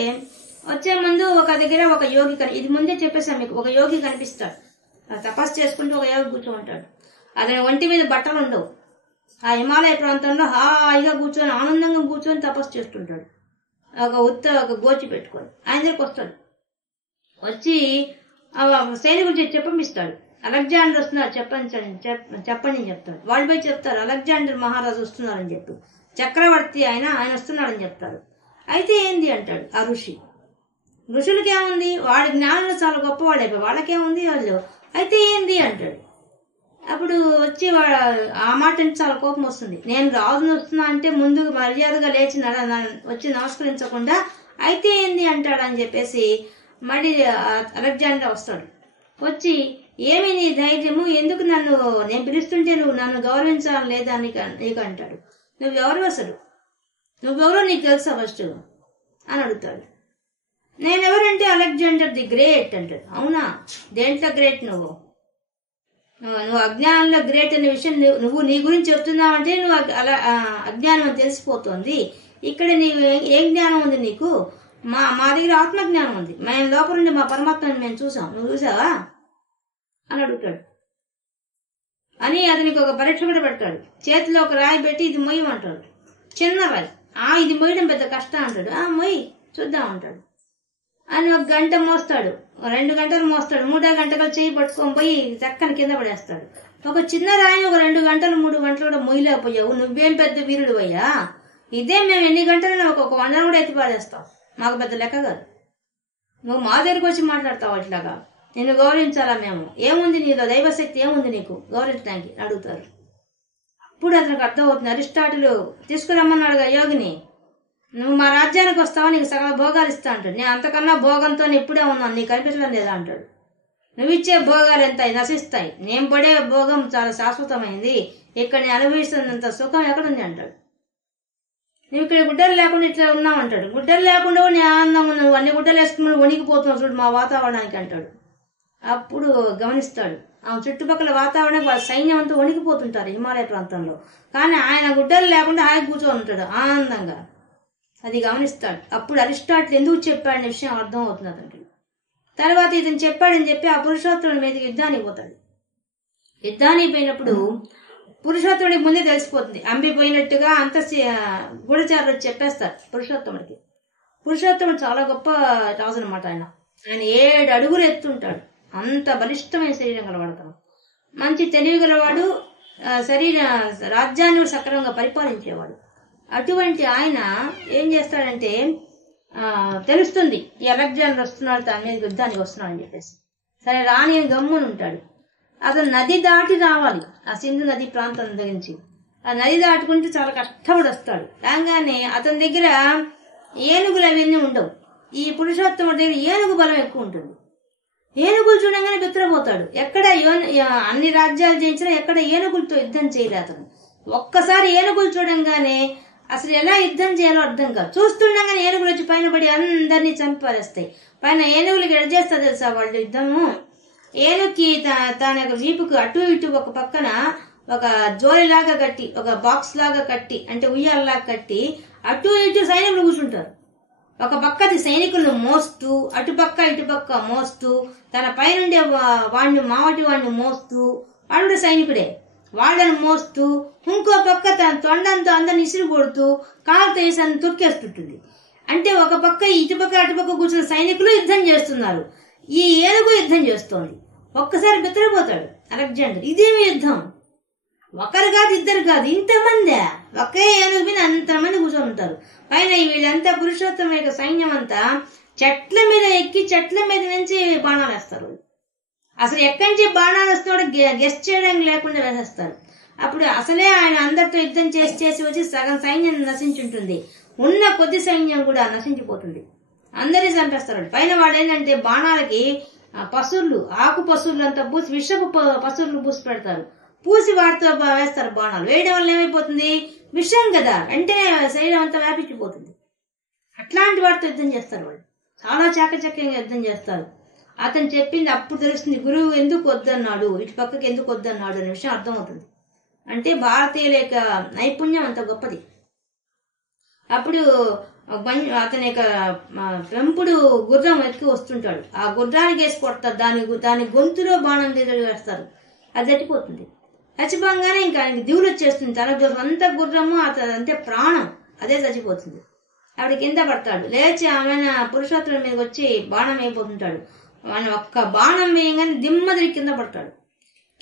వచ్చే ముందు ఒక దగ్గర ఒక యోగి ఇది ముందే చెప్పేశాను మీకు, ఒక యోగి కనిపిస్తాడు. తపస్సు చేసుకుంటూ ఒక యోగి కూర్చోంటాడు. అతని ఒంటి మీద బట్టలు ఉండవు. ఆ హిమాలయ ప్రాంతంలో హాయిగా కూర్చొని ఆనందంగా కూర్చొని తపస్సు చేస్తుంటాడు. ఒక గోచి పెట్టుకొని ఆయన దగ్గరికి వస్తాడు. వచ్చి సైనికులు చెప్పమిస్తాడు, అలెగ్జాండర్ వస్తున్నారు చెప్పండి అని చెప్తాడు. వాళ్ళు పోయి చెప్తారు, అలెగ్జాండర్ మహారాజు వస్తున్నారని చెప్పి, చక్రవర్తి ఆయన వస్తున్నాడని చెప్తారు. అయితే ఏంది అంటాడు ఆ ఋషి. ఋషులకి ఏముంది, వాడి జ్ఞానంలో చాలా గొప్పవాడు అయిపోయి, వాళ్ళకేముంది వాళ్ళు. అయితే ఏంది అంటాడు. అప్పుడు వచ్చి ఆ మాట నుంచి చాలా కోపం వస్తుంది. నేను రాజుని వస్తున్నా అంటే ముందు మర్యాదగా లేచి వచ్చి నమస్కరించకుండా అయితే ఏంది అంటాడని చెప్పేసి మళ్ళీ అలెగ్జాండర్ వస్తాడు. వచ్చి ఏమి నీ ధైర్యము, ఎందుకు నేను పిలుస్తుంటే నువ్వు నన్ను గౌరవించాలని లేదా నీకు అంటాడు. నువ్వెవరు అసలు, నువ్వెవరో నీకు తెలుసా ఫస్ట్ అని అడుగుతాడు. నేనెవరంటే అలెగ్జాండర్ ది గ్రేట్ అంటాడు. అవునా, దేంట్లో గ్రేట్? నువ్వు అజ్ఞానంలో గ్రేట్ అనే విషయం నువ్వు నీ గురించి చెప్తున్నావంటే నువ్వు అజ్ఞానం అని తెలిసిపోతుంది. ఇక్కడ ఏం జ్ఞానం ఉంది నీకు? మా దగ్గర ఆత్మజ్ఞానం ఉంది, మేము లోపల నుండి మా పరమాత్మని మేము చూసాం, నువ్వు చూసావా అని అడుగుతాడు. అని అతనికి ఒక పరీక్ష కూడా పెడతాడు. చేతిలో ఒక రాయి పెట్టి ఇది మొయ్యమంటాడు. చిన్న రాయి, ఇది మొయ్యడం పెద్ద కష్టం అంటాడు. మొయ్యి చూద్దాం అంటాడు. అని 1 గంట మోస్తాడు, 2 గంటలు మోస్తాడు, 3వ గంటగా చేయి పట్టుకొని పోయి చక్కని కింద పడేస్తాడు. ఒక చిన్న రాయి ఒక 2 గంటలు 3 గంటలు కూడా మొయ్యలేకపోయావు, నువ్వేం పెద్ద వీరుడు అయ్యా, ఇదే మేము ఎన్ని గంటలు ఒక 100 కూడా ఎత్తి పాడేస్తాం, మాకు పెద్ద లెక్క కాదు, నువ్వు మా దగ్గరికి వచ్చి మాట్లాడతావు అట్లాగా, నిన్ను గౌరవించాలా మేము, ఏముంది నీలో దైవశక్తి ఏముంది నీకు గౌరవించడానికి అడుగుతారు. ఇప్పుడు అతనికి అర్థమవుతుంది. అరిస్టాటిల్ తీసుకురమ్మన్నాడుగా యోగిని, నువ్వు మా రాజ్యానికి వస్తావా, నీకు సగం భోగాలు ఇస్తా అంటాడు. నేను అంతకన్నా భోగంతో ఇప్పుడే ఉన్నాను, నీకు కనిపించడం లేదా అంటాడు. నువ్వు ఇచ్చే భోగాలు ఎంత నశిస్తాయి, నేను పడే భోగం చాలా శాశ్వతమైంది, ఇక్కడ నేను అనుభవిస్తున్నంత సుఖం ఎక్కడుంది అంటాడు. నువ్వు ఇక్కడ గుడ్డలు లేకుండా ఇట్లా ఉన్నావు అంటాడు. గుడ్డలు లేకుండా నేను ఆనందంగా ఉన్నావు, అన్ని గుడ్డలు వేసుకుని వణికిపోతున్నావు చూడు మా వాతావరణానికి అంటాడు. అప్పుడు గమనిస్తాడు, ఆ చుట్టుపక్కల వాతావరణం వాళ్ళ సైన్యం అంతా వణికిపోతుంటారు హిమాలయ ప్రాంతంలో, కానీ ఆయన గుడ్డలు లేకుండా హాయి కూర్చొని ఉంటాడు ఆనందంగా. అది గమనిస్తాడు. అప్పుడు అరిస్టాటిల్ ఎందుకు చెప్పాడనే విషయం అర్థం అవుతుంది అతనికి. తర్వాత ఇతను చెప్పాడని చెప్పి ఆ పురుషోత్తముడి మీదకి యుద్ధానికి పోతాడు. యుద్ధానికి పోయినప్పుడు పురుషోత్తముడికి ముందే తెలిసిపోతుంది, అంబిపోయినట్టుగా అంత గూఢచారులు వచ్చి చెప్పేస్తారు పురుషోత్తముడికి. పురుషోత్తముడు చాలా గొప్ప రాజు అనమాట. ఆయన 7 అడుగులు ఎత్తుంటాడు, అంత బలిష్టమైన శరీరం గలవాడతాడు, మంచి తెలివి గలవాడు, రాజ్యాన్ని సక్రమంగా పరిపాలించేవాడు. అటువంటి ఆయన ఏం చేస్తాడంటే తెలుస్తుంది ఈ అలెగ్జాండర్ వస్తున్నాడు, తన మీద యుద్ధానికి వస్తున్నాడు అని చెప్పేసి. సరే రాని అని గమ్ముని ఉంటాడు. అతను నది దాటి రావాలి, ఆ సింధు నది ప్రాంతం గురించి. ఆ నది దాటుకుంటూ చాలా కష్టపడి వస్తాడు. రాగానే అతని దగ్గర ఏనుగులు అవన్నీ ఉండవు. ఈ పురుషోత్తముడి దగ్గర ఏనుగు బలం ఎక్కువ ఉంటుంది. ఏనుగులు చూడంగానే బిత్తరపోతాడు. ఎక్కడ అన్ని రాజ్యాలు జయించినా ఎక్కడ ఏనుగులతో యుద్ధం చేయలే అతను. ఒక్కసారి ఏనుగులు చూడంగానే అసలు ఎలా యుద్ధం చేయాలో అర్థం కాదు. చూస్తుండగానే ఏనుగులు వచ్చి పైన పడి అందరినీ చంపేస్తాయి. పైన ఏనుగులకి ఎడ చేస్తా తెలుసా వాళ్ళు యుద్ధము? ఏనుగుకి తన యొక్క వీపుకు అటు ఇటు ఒక పక్కన ఒక జోలిలాగా కట్టి, ఒక బాక్స్ లాగా కట్టి, అంటే ఉయ్యాలలాగా కట్టి అటు ఇటు సైనికులు కూర్చుంటారు. ఒక పక్కది సైనికులను మోస్తూ అటుపక్క ఇటుపక్క మోస్తూ, తన పైనుండే మావటి వాడిని మోస్తూ, వాడు సైనికుడే, వాళ్ళని మోస్తూ ఇంకో పక్క తన తొండంతో అందరిని ఇసురు కొడుతూ కాలుతో వేసాన్ని తొక్కేస్తుంటుంది. అంటే ఒక పక్క ఇటుపక్క అటుపక్క కూర్చున్న సైనికులు యుద్ధం చేస్తున్నారు, ఈ ఏనుగు యుద్ధం చేస్తోంది. ఒక్కసారి బిత్తరపోతాడు అలెగ్జాండర్. ఇదేమి యుద్ధం? ఒకరు కాదు, ఇద్దరు కాదు, ఇంతమందే ఒకే ఏనుగు మీద అంతమంది కూర్చొని ఉంటారు. పైన వీళ్ళంతా పురుషోత్తమ యొక్క సైన్యం అంతా చెట్ల మీద ఎక్కి చెట్ల మీద నుంచి బాణాలు వేస్తారు. అసలు ఎక్కడి నుంచి బాణాలు వస్తున్నాడో గెస్ట్ చేయడానికి లేకుండా వేసేస్తారు. అప్పుడు అసలే ఆయన అందరితో యుద్ధం చేసి వచ్చి సగం సైన్యం నశించుంటుంది, ఉన్న కొద్ది సైన్యం కూడా నశించిపోతుంది, అందరినీ చంపేస్తారు. పైన వాడు ఏంటంటే బాణాలకి పశువులు, ఆకు పశువులు అంతా పూసి, విషపు పశువులు పూసి పెడతారు, పూసి వాటితో వేస్తారు బాణాలు. వేయడం వల్ల ఏమైపోతుంది, విషం కదా, వెంటనే శరీరం అంతా వ్యాపించిపోతుంది. అట్లాంటి వాటితో యుద్ధం చేస్తారు వాళ్ళు, చాలా చాకచక్యంగా యుద్ధం చేస్తారు. అతను చెప్పింది అప్పుడు తెలుస్తుంది, గురువు ఎందుకు వద్దన్నాడు, ఇటు పక్కకి ఎందుకు వద్దన్నాడు అనే విషయం అర్థమవుతుంది. అంటే భారతీయుల యొక్క నైపుణ్యం అంత గొప్పది. అప్పుడు అతని యొక్క పెంపుడు గుర్రం ఎక్కి వస్తుంటాడు, ఆ గుర్రానికి వేసి కొడతారు, దాని గొంతులో బాణం వేస్తారు, అది చచ్చిపోతుంది. చచ్చిపోగానే ఇంకా ఆయనకి దిగులు వచ్చేస్తుంది, తన సొంత గుర్రము అంతే ప్రాణం అదే చచ్చిపోతుంది. ఆవిడ కింద పడతాడు, లేచి ఆమె పురుషోత్తముడి మీదకి వచ్చి బాణం వేయబోతుంటాడు. ఆయన ఒక్క బాణం వేయగానే దిమ్మదిరి కింద పడతాడు.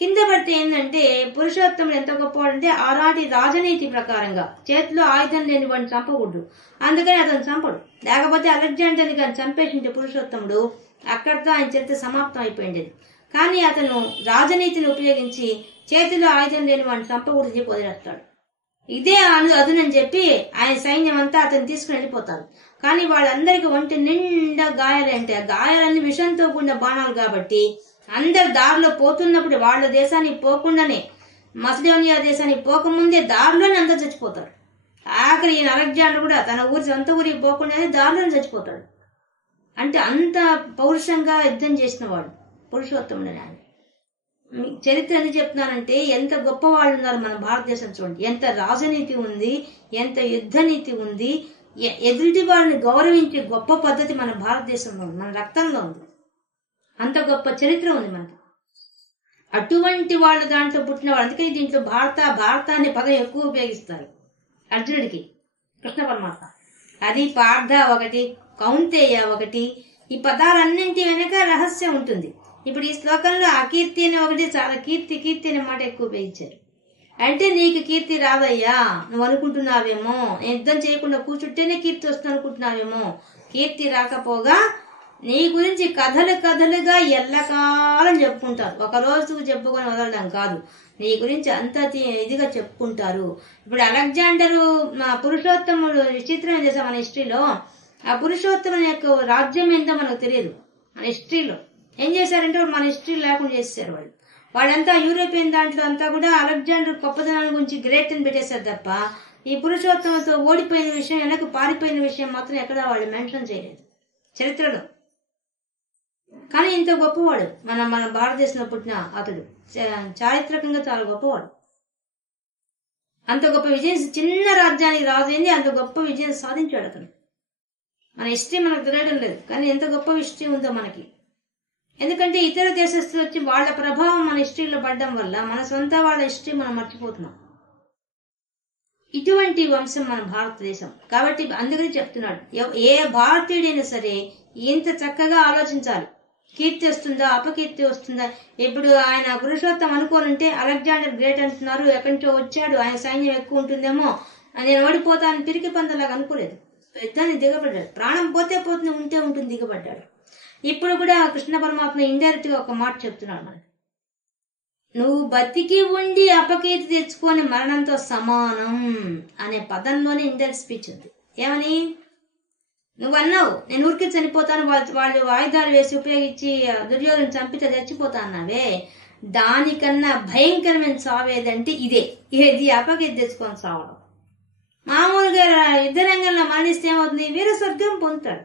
కింద పడితే ఏంటంటే పురుషోత్తముడు ఎంత గొప్పవాడంటే ఆనాటి రాజనీతి ప్రకారంగా చేతిలో ఆయుధం లేని వాడిని చంపకూడదు, అందుకని అతను చంపడు. లేకపోతే అలెగ్జాండర్ని కానీ చంపేసింటే పురుషోత్తముడు అక్కడితో ఆయన చరిత్ర సమాప్తం అయిపోయింది. కానీ అతను రాజనీతిని ఉపయోగించి చేతిలో ఆయుధం లేని వాడిని చంపకూడదు చెప్పి వదిలేస్తాడు. ఇదే అదునని చెప్పి ఆయన సైన్యం అంతా అతను తీసుకుని వెళ్ళిపోతారు. కానీ వాళ్ళందరికీ ఒంటి నిండా గాయాలు, అంటే గాయాలన్నీ విషంతో కూడిన బాణాలు కాబట్టి అందరు దారిలో పోతున్నప్పుడు వాళ్ళ దేశానికి పోకుండానే, మసిడోనియా దేశానికి పోకముందే దారిలోనే అందరు చచ్చిపోతారు. ఆఖరి ఈయన అలెగ్జాండర్ కూడా తన సొంత ఊరికి పోకుండానే దారిలోనే చచ్చిపోతాడు. అంటే అంత పౌరుషంగా యుద్ధం చేసిన వాడు పురుషోత్తముడు. ఆయన చరిత్ర ఎందుకు చెప్తున్నానంటే ఎంత గొప్ప వాళ్ళు ఉన్నారు మన భారతదేశం. చూడండి ఎంత రాజనీతి ఉంది, ఎంత యుద్ధ నీతి ఉంది, ఎదుటి వారిని గౌరవించే గొప్ప పద్ధతి మన భారతదేశంలో ఉంది, మన రక్తంలో ఉంది, అంత గొప్ప చరిత్ర ఉంది మనకి. అటువంటి వాళ్ళు దాంట్లో పుట్టిన వాళ్ళు. అందుకని దీంట్లో భారత అనే పదం ఎక్కువ ఉపయోగిస్తారు అర్జునుడికి కృష్ణ పరమాత్మ. అది పార్థ ఒకటి, కౌంతేయ ఒకటి, ఈ పదాలన్నింటి వెనక రహస్యం ఉంటుంది. ఇప్పుడు ఈ శ్లోకంలో అకీర్తి అని ఒకటి, చాలా కీర్తి అనే మాట ఎక్కువ ఉపయోగించారు. అంటే నీకు కీర్తి రాదయ్యా, నువ్వు అనుకుంటున్నావేమో, యుద్ధం చేయకుండా కూర్చుంటేనే కీర్తి వస్తుంది అనుకుంటున్నావేమో. కీర్తి రాకపోగా నీ గురించి కథలుగా ఎల్లకాలం చెప్పుకుంటారు. ఒక రోజు చెప్పుకొని వదలడం కాదు, నీ గురించి అంత ఇదిగా చెప్పుకుంటారు. ఇప్పుడు అలెగ్జాండరు పురుషోత్తముడు విచిత్రం చేసా మన హిస్టరీలో. ఆ పురుషోత్తముని యొక్క రాజ్యం ఏంటో మనకు తెలియదు. మన హిస్టరీలో ఏం చేశారంటే మన హిస్టరీ లేకుండా చేశారు వాళ్ళు. వాళ్ళంతా యూరోపియన్ దాంట్లో అంతా కూడా అలెగ్జాండర్ గొప్పదనాల గురించి గ్రేట్ అని పెట్టేశారు తప్ప ఈ పురుషోత్తమతో ఓడిపోయిన విషయం, వెనక్కి పారిపోయిన విషయం మాత్రం ఎక్కడ వాళ్ళు మెన్షన్ చేయలేదు చరిత్రలో. కానీ ఇంత గొప్పవాడు మన భారతదేశంలో పుట్టిన అతడు చారిత్రకంగా చాలా గొప్పవాడు. అంత గొప్ప విజయం, చిన్న రాజ్యానికి రాజు అయింది, అంత గొప్ప విజయం సాధించాడు అతను. మన హిస్టరీ మనకు తెలియడం లేదు, కానీ ఎంత గొప్ప హిస్టరీ ఉందో మనకి. ఎందుకంటే ఇతర దేశస్తులు వచ్చి వాళ్ళ ప్రభావం మన హిస్టరీలో పడడం వల్ల మన సొంత వాళ్ళ హిస్టరీ మనం మర్చిపోతున్నాం. ఇటువంటి వంశం మన భారతదేశం. కాబట్టి అందుకని చెప్తున్నాడు, ఏ భారతీయుడైనా సరే ఇంత చక్కగా ఆలోచించాలి. కీర్తి వస్తుందా, అపకీర్తి వస్తుందా? ఇప్పుడు ఆయన పురుషోత్తం అనుకోనంటే అలెగ్జాండర్ గ్రేట్ అంటున్నారు, ఎక్కడి నుంచో వచ్చాడు, ఆయన సైన్యం ఎక్కువ ఉంటుందేమో, నేను ఓడిపోతాను పిరికి పందలాగా అనుకోలేదు. యుద్ధాన్ని దిగబడ్డాడు. ప్రాణం పోతే పోతుంది, ఉంటే ఉంటుంది, దిగబడ్డాడు. ఇప్పుడు కూడా కృష్ణ పరమాత్మ ఇండైరెక్ట్ గా ఒక మాట చెప్తున్నాడు మనకి, నువ్వు బతికి ఉండి అపకీర్తి తెచ్చుకొని మరణంతో సమానం అనే పదంలోనే ఇండైరెక్ట్ స్పీచ్ ఉంది. ఏమని నువ్వు అన్నావు, నేను ఊరికి చనిపోతాను, వాళ్ళు ఆయుధాలు వేసి ఉపయోగించి దుర్యోధను చంపితే చచ్చిపోతా అన్నావే, దానికన్నా భయంకరమైన సావేదంటే ఇదే. ఇది అపకీర్తి తెచ్చుకొని సావడం. మామూలుగా యుద్ధ రంగంలో మరణిస్తే ఏమవుతుంది, వీర స్వర్గం పొందుతాడు,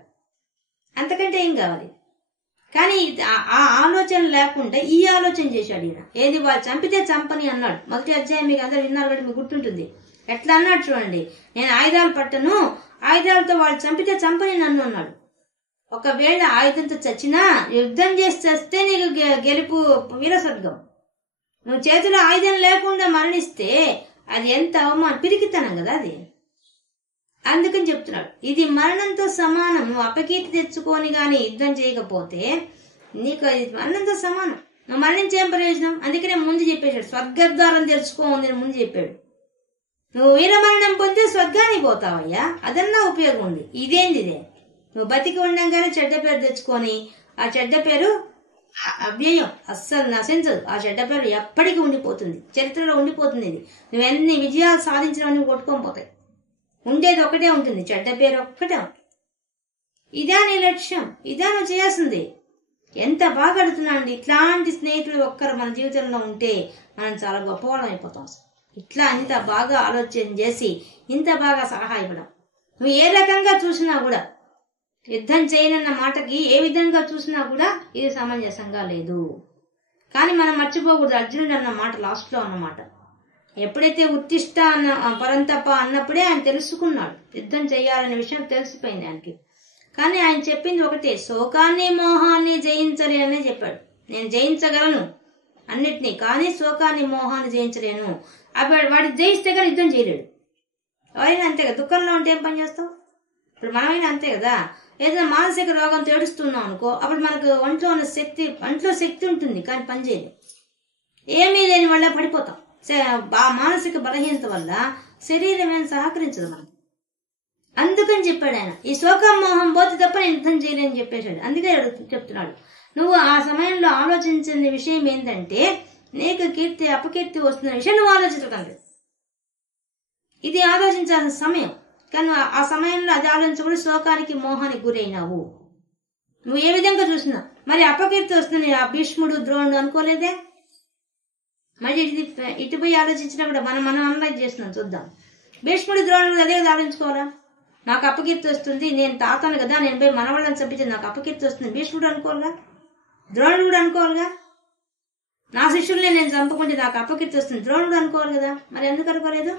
అంతకంటే ఏం కావాలి. కానీ ఆ ఆలోచన లేకుండా ఈ ఆలోచన చేశాడు ఈయన. ఏది, వాళ్ళు చంపితే చంపని అన్నాడు. మొదటి అధ్యాయం మీకు అందరూ విన్నారు కాబట్టి మీకు గుర్తుంటుంది. ఎట్లా అన్నాడు చూడండి, నేను ఆయుధాలు పట్టను, ఆయుధాలతో వాళ్ళు చంపితే చంపని నన్ను అన్నాడు. ఒకవేళ ఆయుధంతో చచ్చినా యుద్ధం చేసి చస్తే నీకు గెలుపు వీరస్వర్గం. నువ్వు చేతిలో ఆయుధం లేకుండా మరణిస్తే అది ఎంత అవమానం, పిరికితనం కదా అది. అందుకని చెప్తున్నాడు, ఇది మరణంతో సమానం. నువ్వు అపకీర్తి తెచ్చుకొని గాని యుద్ధం చేయకపోతే నీకు అది మరణంతో సమానం. నువ్వు మరణించేం ప్రయోజనం? అందుకనే ముందు చెప్పేశాడు, స్వర్గద్వారం తెరుచుకోండి ముందు చెప్పాడు. నువ్వు వీరమరణం పొందితే స్వర్గానికి పోతావయ్యా, అదన్నా ఉపయోగం ఉంది. ఇదేంది ఇదే, నువ్వు బతికి ఉండగానే చెడ్డ పేరు తెచ్చుకొని ఆ చెడ్డ పేరు అవ్యయం, అస్సలు నశించదు. ఆ చెడ్డ పేరు ఎప్పటికీ ఉండిపోతుంది, చరిత్రలో ఉండిపోతుంది. ఇది నువ్వు ఎన్ని విజయాలు సాధించడం కొట్టుకొని పోతాయి. ఉండేది ఒకటే ఉంటుంది, చెడ్డ పేరు ఒక్కటే ఉంటుంది. ఇదా నీ లక్ష్యం, ఇదా నువ్వు చేయాల్సింది. ఎంత బాగా అడుగుతున్నాండి. ఇట్లాంటి స్నేహితులు ఒక్కరు మన జీవితంలో ఉంటే మనం చాలా గొప్పవాళ్ళం అయిపోతాం. ఇట్లా ఇంత బాగా ఆలోచన చేసి ఇంత బాగా సలహా ఇవ్వడం. నువ్వు ఏ రకంగా చూసినా కూడా, యుద్ధం చేయనన్న మాటకి ఏ విధంగా చూసినా కూడా ఇది సమంజసంగా లేదు. కానీ మనం మర్చిపోకూడదు అర్జునుడు అన్న మాట, లాస్ట్ లో అన్నమాట. ఎప్పుడైతే ఉత్తిష్ట అన్న పరంతప అన్నప్పుడే ఆయన తెలుసుకున్నాడు, యుద్ధం చేయాలనే విషయం తెలిసిపోయింది ఆయనకి. కానీ ఆయన చెప్పింది ఒకటే, శోకాన్ని మోహాన్ని జయించలేననే చెప్పాడు. నేను జయించగలను అన్నిటినీ, కానీ శోకాన్ని మోహాన్ని జయించలేను. అప్పుడు వాడిని జయిస్తే కానీ యుద్ధం చేయలేడు. ఎవరైనా అంతే కదా, దుఃఖంలో ఉంటే ఏం పని చేస్తావు? ఇప్పుడు మనమైనా అంతే కదా, ఏదైనా మానసిక రోగంతో ఏడుస్తున్నాం అనుకో, అప్పుడు మనకు ఒంట్లో శక్తి ఉంటుంది కానీ పని చేయలేదు. ఏమీ లేని వల్ల పడిపోతాం. మానసిక బలహీనత వల్ల శరీరం ఏం సహకరించదు మనం. అందుకని చెప్పాడు ఆయన, ఈ శోకం మోహం పోతే తప్ప నేను యుద్ధం చేయలేని చెప్పేశాడు. అందుకే చెప్తున్నాడు, నువ్వు ఆ సమయంలో ఆలోచించిన విషయం ఏంటంటే, నీకు కీర్తి అపకీర్తి వస్తున్న విషయం నువ్వు ఆలోచించడం లేదు. ఇది ఆలోచించాల్సిన సమయం, కానీ ఆ సమయంలో అది ఆలోచించకుండా శోకానికి మోహానికి గురైనావు. నువ్వు ఏ విధంగా చూసినా మరి అపకీర్తి వస్తుంది. ఆ భీష్ముడు ద్రోణుడు అనుకోలేదే, మరి ఇటు పోయి ఆలోచించినప్పుడు మనం అనలైజ్ చేస్తున్నాం. చూద్దాం, భీష్ముడు ద్రోణుడు అదే కదా ఆలోచించుకోవాలా. నాకు అపకీర్తి వస్తుంది, నేను తాతాను కదా, నేను పోయి మనవాళ్ళని చంపితే నాకు అపకీర్తి వస్తుంది, భీష్ముడు అనుకోవాలిగా, ద్రోణుడు కూడా అనుకోవాలిగా. నా శిష్యుల్ని నేను చంపుకుంటే నాకు అపకీర్తి వస్తుంది, ద్రోణుడు అనుకోవాలి కదా. మరి ఎందుకు అనుకోలేదు?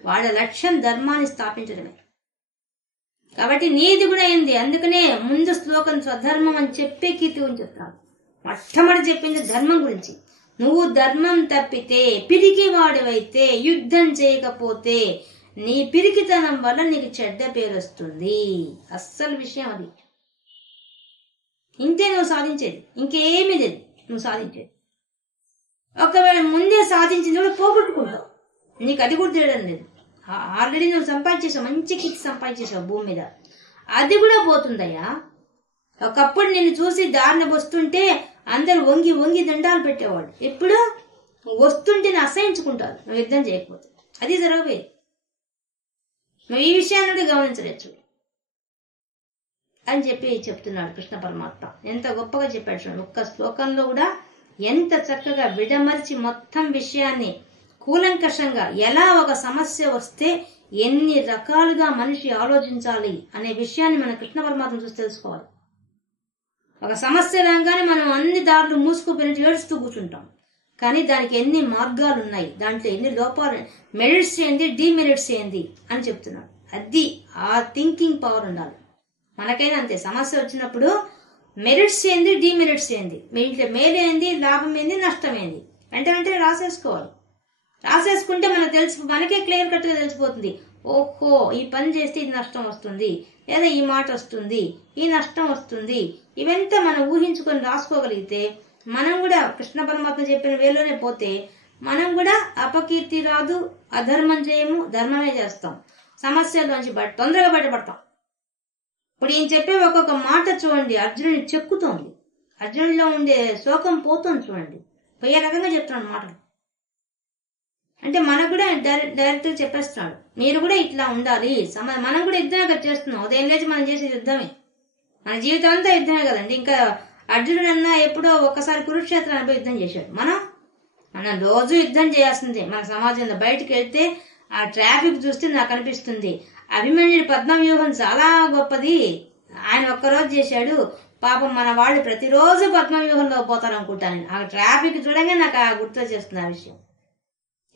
వాళ్ళ లక్ష్యం ధర్మాన్ని స్థాపించడమే. కాబట్టి నీది కూడా అయింది. అందుకనే ముందు శ్లోకం స్వధర్మం అని చెప్పే కీర్తి గురించి చెప్తాను. మొట్టమొదటి చెప్పింది ధర్మం గురించి. నువ్వు ధర్మం తప్పితే, పిరికి వాడివైతే, యుద్ధం చేయకపోతే నీ పిరికితనం వల్ల నీకు చెడ్డ పేరు వస్తుంది. అస్సలు విషయం అది. ఇంతే నువ్వు సాధించేది, ఇంకేమీ లేదు నువ్వు సాధించేది. ఒకవేళ ముందే సాధించింది కూడా పోగొట్టుకుంటావు, నీకు అది కూడా తెలియడం లేదు. ఆల్రెడీ నువ్వు సంపాదించేసావు, మంచి కిక్ సంపాదించేసావు భూమి మీద, అది కూడా పోతుందయ్యా. ఒకప్పుడు నిన్ను చూసి దారిన వస్తుంటే అందరు వంగి వంగి దండాలు పెట్టేవాడు. ఇప్పుడు వస్తుంటే అసహించుకుంటారు నువ్వు యుద్ధం చేయకపోతే. అది జరగబోయేది. నువ్వు ఈ విషయాన్ని గమనించవచ్చు అని చెప్పి చెప్తున్నాడు కృష్ణ పరమాత్మ. ఎంత గొప్పగా చెప్పాడు చూడండి. ఒక్క శ్లోకంలో కూడా ఎంత చక్కగా విడమర్చి మొత్తం విషయాన్ని కూలంకషంగా ఎలా ఒక సమస్య వస్తే ఎన్ని రకాలుగా మనిషి ఆలోచించాలి అనే విషయాన్ని మన కృష్ణ పరమాత్మ చూసి తెలుసుకోవాలి. ఒక సమస్య రాగానే మనం అన్ని దారులు మూసుకుపోయినట్టు ఏడుస్తూ కూర్చుంటాం. కానీ దానికి ఎన్ని మార్గాలు ఉన్నాయి, దాంట్లో ఎన్ని లోపాలు, మెరిట్స్ ఏంది, డిమెరిట్స్ ఏంది అని చెప్తున్నాడు. అది ఆ థింకింగ్ పవర్ ఉండాలి. మనకైనా అంతే. సమస్య వచ్చినప్పుడు మెరిట్స్ ఏంది, డిమెరిట్స్ ఏంది, మీ ఇంట్లో మేలేంది, లాభం ఏంది, నష్టం ఏంది వెంటనే రాసేసుకోవాలి. రాసేసుకుంటే మనకే క్లియర్ కట్ గా తెలిసిపోతుంది. ఓహో, ఈ పని చేస్తే ఇది నష్టం వస్తుంది, లేదా ఈ మాట వస్తుంది, ఈ నష్టం వస్తుంది. ఇవంతా మనం ఊహించుకొని రాసుకోగలిగితే మనం కూడా కృష్ణ పరమాత్మ చెప్పిన వేలోనే పోతే మనం కూడా అపకీర్తి రాదు, అధర్మం చేయము, ధర్మమే చేస్తాం. సమస్యలోంచి తొందరగా బయటపడతాం. ఇప్పుడు ఈయన చెప్పే ఒక్కొక్క మాట చూడండి, అర్జునుడిని చెక్కుతోంది. అర్జునుడిలో ఉండే శోకం పోతుంది చూడండి. పోయే రకంగా చెప్తున్నాడు మాటలు. అంటే మనకు కూడా డైరెక్ట్ చెప్పేస్తున్నాడు, మీరు కూడా ఇట్లా ఉండాలి. మనం కూడా యుద్ధమే కదా చేస్తున్నాం. ఉదయం లేచి మనం చేసే యుద్ధమే, మన జీవితం అంతా యుద్ధమే కదండి. ఇంకా అర్జునుడు అన్నా ఎప్పుడో ఒక్కసారి కురుక్షేత్రాన్ని యుద్ధం చేశాడు. మనం రోజు యుద్ధం చేయాల్సిందే. మన సమాజంలో బయటకు వెళ్తే ఆ ట్రాఫిక్ చూస్తే నాకు అనిపిస్తుంది అభిమన్యుడి పద్మవ్యూహం చాలా గొప్పది. ఆయన ఒక్కరోజు చేశాడు. పాపం మన వాళ్ళు ప్రతిరోజు పద్మవ్యూహంలో పోతారు అనుకుంటాను. ఆ ట్రాఫిక్ చూడగానే నాకు గుర్తు చేస్తుంది ఆ విషయం.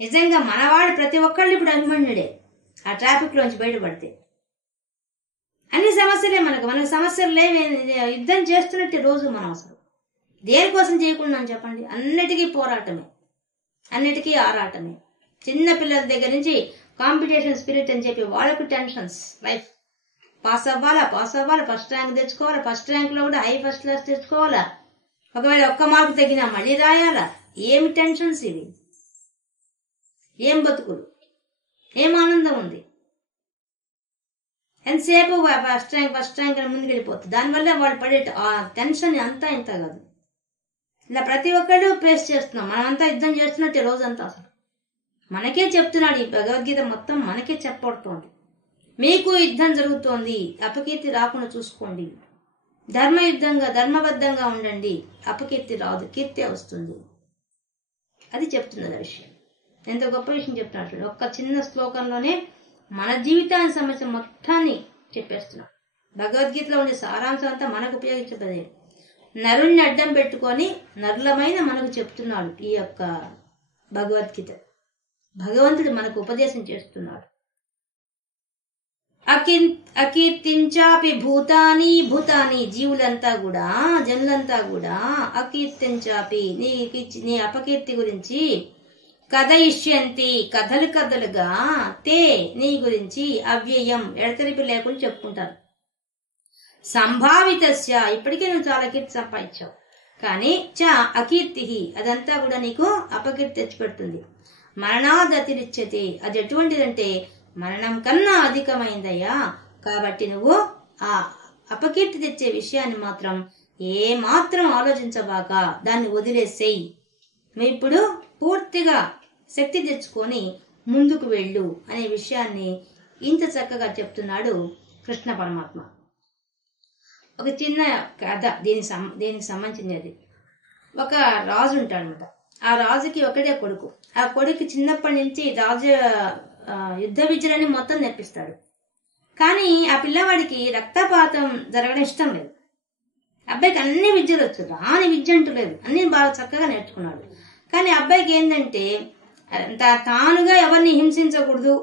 నిజంగా మనవాడు ప్రతి ఒక్కళ్ళు ఇప్పుడు అభిమన్యుడే. ఆ ట్రాఫిక్ లోంచి బయటపడితే అన్ని సమస్యలే మనకు సమస్యలు లేవే. యుద్ధం చేస్తున్నట్టే రోజు మనం అసలు దేనికోసం చేయకుండా చెప్పండి. అన్నిటికీ పోరాటమే, అన్నిటికీ ఆరాటమే. చిన్న పిల్లల దగ్గర నుంచి కాంపిటీషన్ స్పిరిట్ అని చెప్పి వాళ్ళకు టెన్షన్స్. లైఫ్ పాస్ అవ్వాలా, ఫస్ట్ ర్యాంక్ తెచ్చుకోవాలా, ఫస్ట్ ర్యాంక్ లో కూడా హై ఫస్ట్ క్లాస్ తెచ్చుకోవాలా, ఒకవేళ ఒక్క మార్కు తగ్గినా మళ్ళీ రాయాలా. ఏమి టెన్షన్స్ ఇవి, ఏం బతుకులు, ఏం ఆనందం ఉంది. ఎంతసేపు ఫస్ట్ ర్యాంక్ అని ముందుకు వెళ్ళిపోతుంది. దానివల్ల వాళ్ళు పడే ఆ టెన్షన్ అంతా ఇంత కాదు. ఇలా ప్రతి ఒక్కళ్ళు ఫేస్ చేస్తున్నాం. మనమంతా యుద్ధం చేస్తున్నట్టే రోజంతా. అసలు మనకే చెప్తున్నాడు ఈ భగవద్గీత మొత్తం, మనకే చెప్పబడుతోంది. మీకు యుద్ధం జరుగుతోంది, అపకీర్తి రాకుండా చూసుకోండి. ధర్మయుద్ధంగా ధర్మబద్ధంగా ఉండండి, అపకీర్తి రాదు, కీర్తి వస్తుంది. అది చెప్తున్నది ఆ విషయం. ఎంత గొప్ప విషయం చెప్తున్నాడు. ఒక్క చిన్న శ్లోకంలోనే మన జీవితానికి సంబంధించిన మొత్తాన్ని చెప్పేస్తున్నాం. భగవద్గీతలో ఉండే సారాంశం అంతా మనకు ఉపయోగించబడే. నరుణ్ణి అడ్డం పెట్టుకొని నరులమైన మనకు చెప్తున్నాడు ఈ యొక్క భగవద్గీత. భగవంతుడు మనకు ఉపదేశం చేస్తున్నాడు. అకీర్తించాపి భూతాని జీవులంతా కూడా, జనులంతా కూడా అకీర్తించాపి నీ అపకీర్తి గురించి కథయిష్యంతి కథలుగా తే నీ గురించి అవ్యయం ఎడతెరిపి లేకుండా చెప్పుకుంటారు. సంభావితస్య ఇప్పటికే నువ్వు చాలా కీర్తి సంపాదించావు, కానీ అకీర్తి అదంతా కూడా నీకు అపకీర్తి తెచ్చిపెడుతుంది. మరణాదతిరిచ్యతే అది ఎటువంటిదంటే మరణం కన్నా అధికమైందయ్యా. కాబట్టి నువ్వు ఆ అపకీర్తి తెచ్చే విషయాన్ని మాత్రం ఏ మాత్రం ఆలోచించబాక దాన్ని వదిలేసేయి. నువ్వు ఇప్పుడు పూర్తిగా శక్తి తెచ్చుకొని ముందుకు వెళ్ళు అనే విషయాన్ని ఇంత చక్కగా చెప్తున్నాడు కృష్ణ పరమాత్మ. ఒక చిన్న కథ దీనికి సంబంధించినది. ఒక రాజు ఉంటాడనమాట. ఆ రాజుకి ఒకటే కొడుకు. ఆ కొడుకు చిన్నప్పటి నుంచి రాజు యుద్ధ విద్యలని మొత్తం నేర్పిస్తాడు. కానీ ఆ పిల్లవాడికి రక్తపాతం జరగడం ఇష్టం లేదు. అబ్బాయికి అన్ని విద్యలు వచ్చు, రాని విద్య అంటూ లేదు, అన్ని బాగా చక్కగా నేర్చుకున్నాడు. కానీ అబ్బాయికి ఏంటంటే తానుగా ఎవరిని హింసించకూడదు,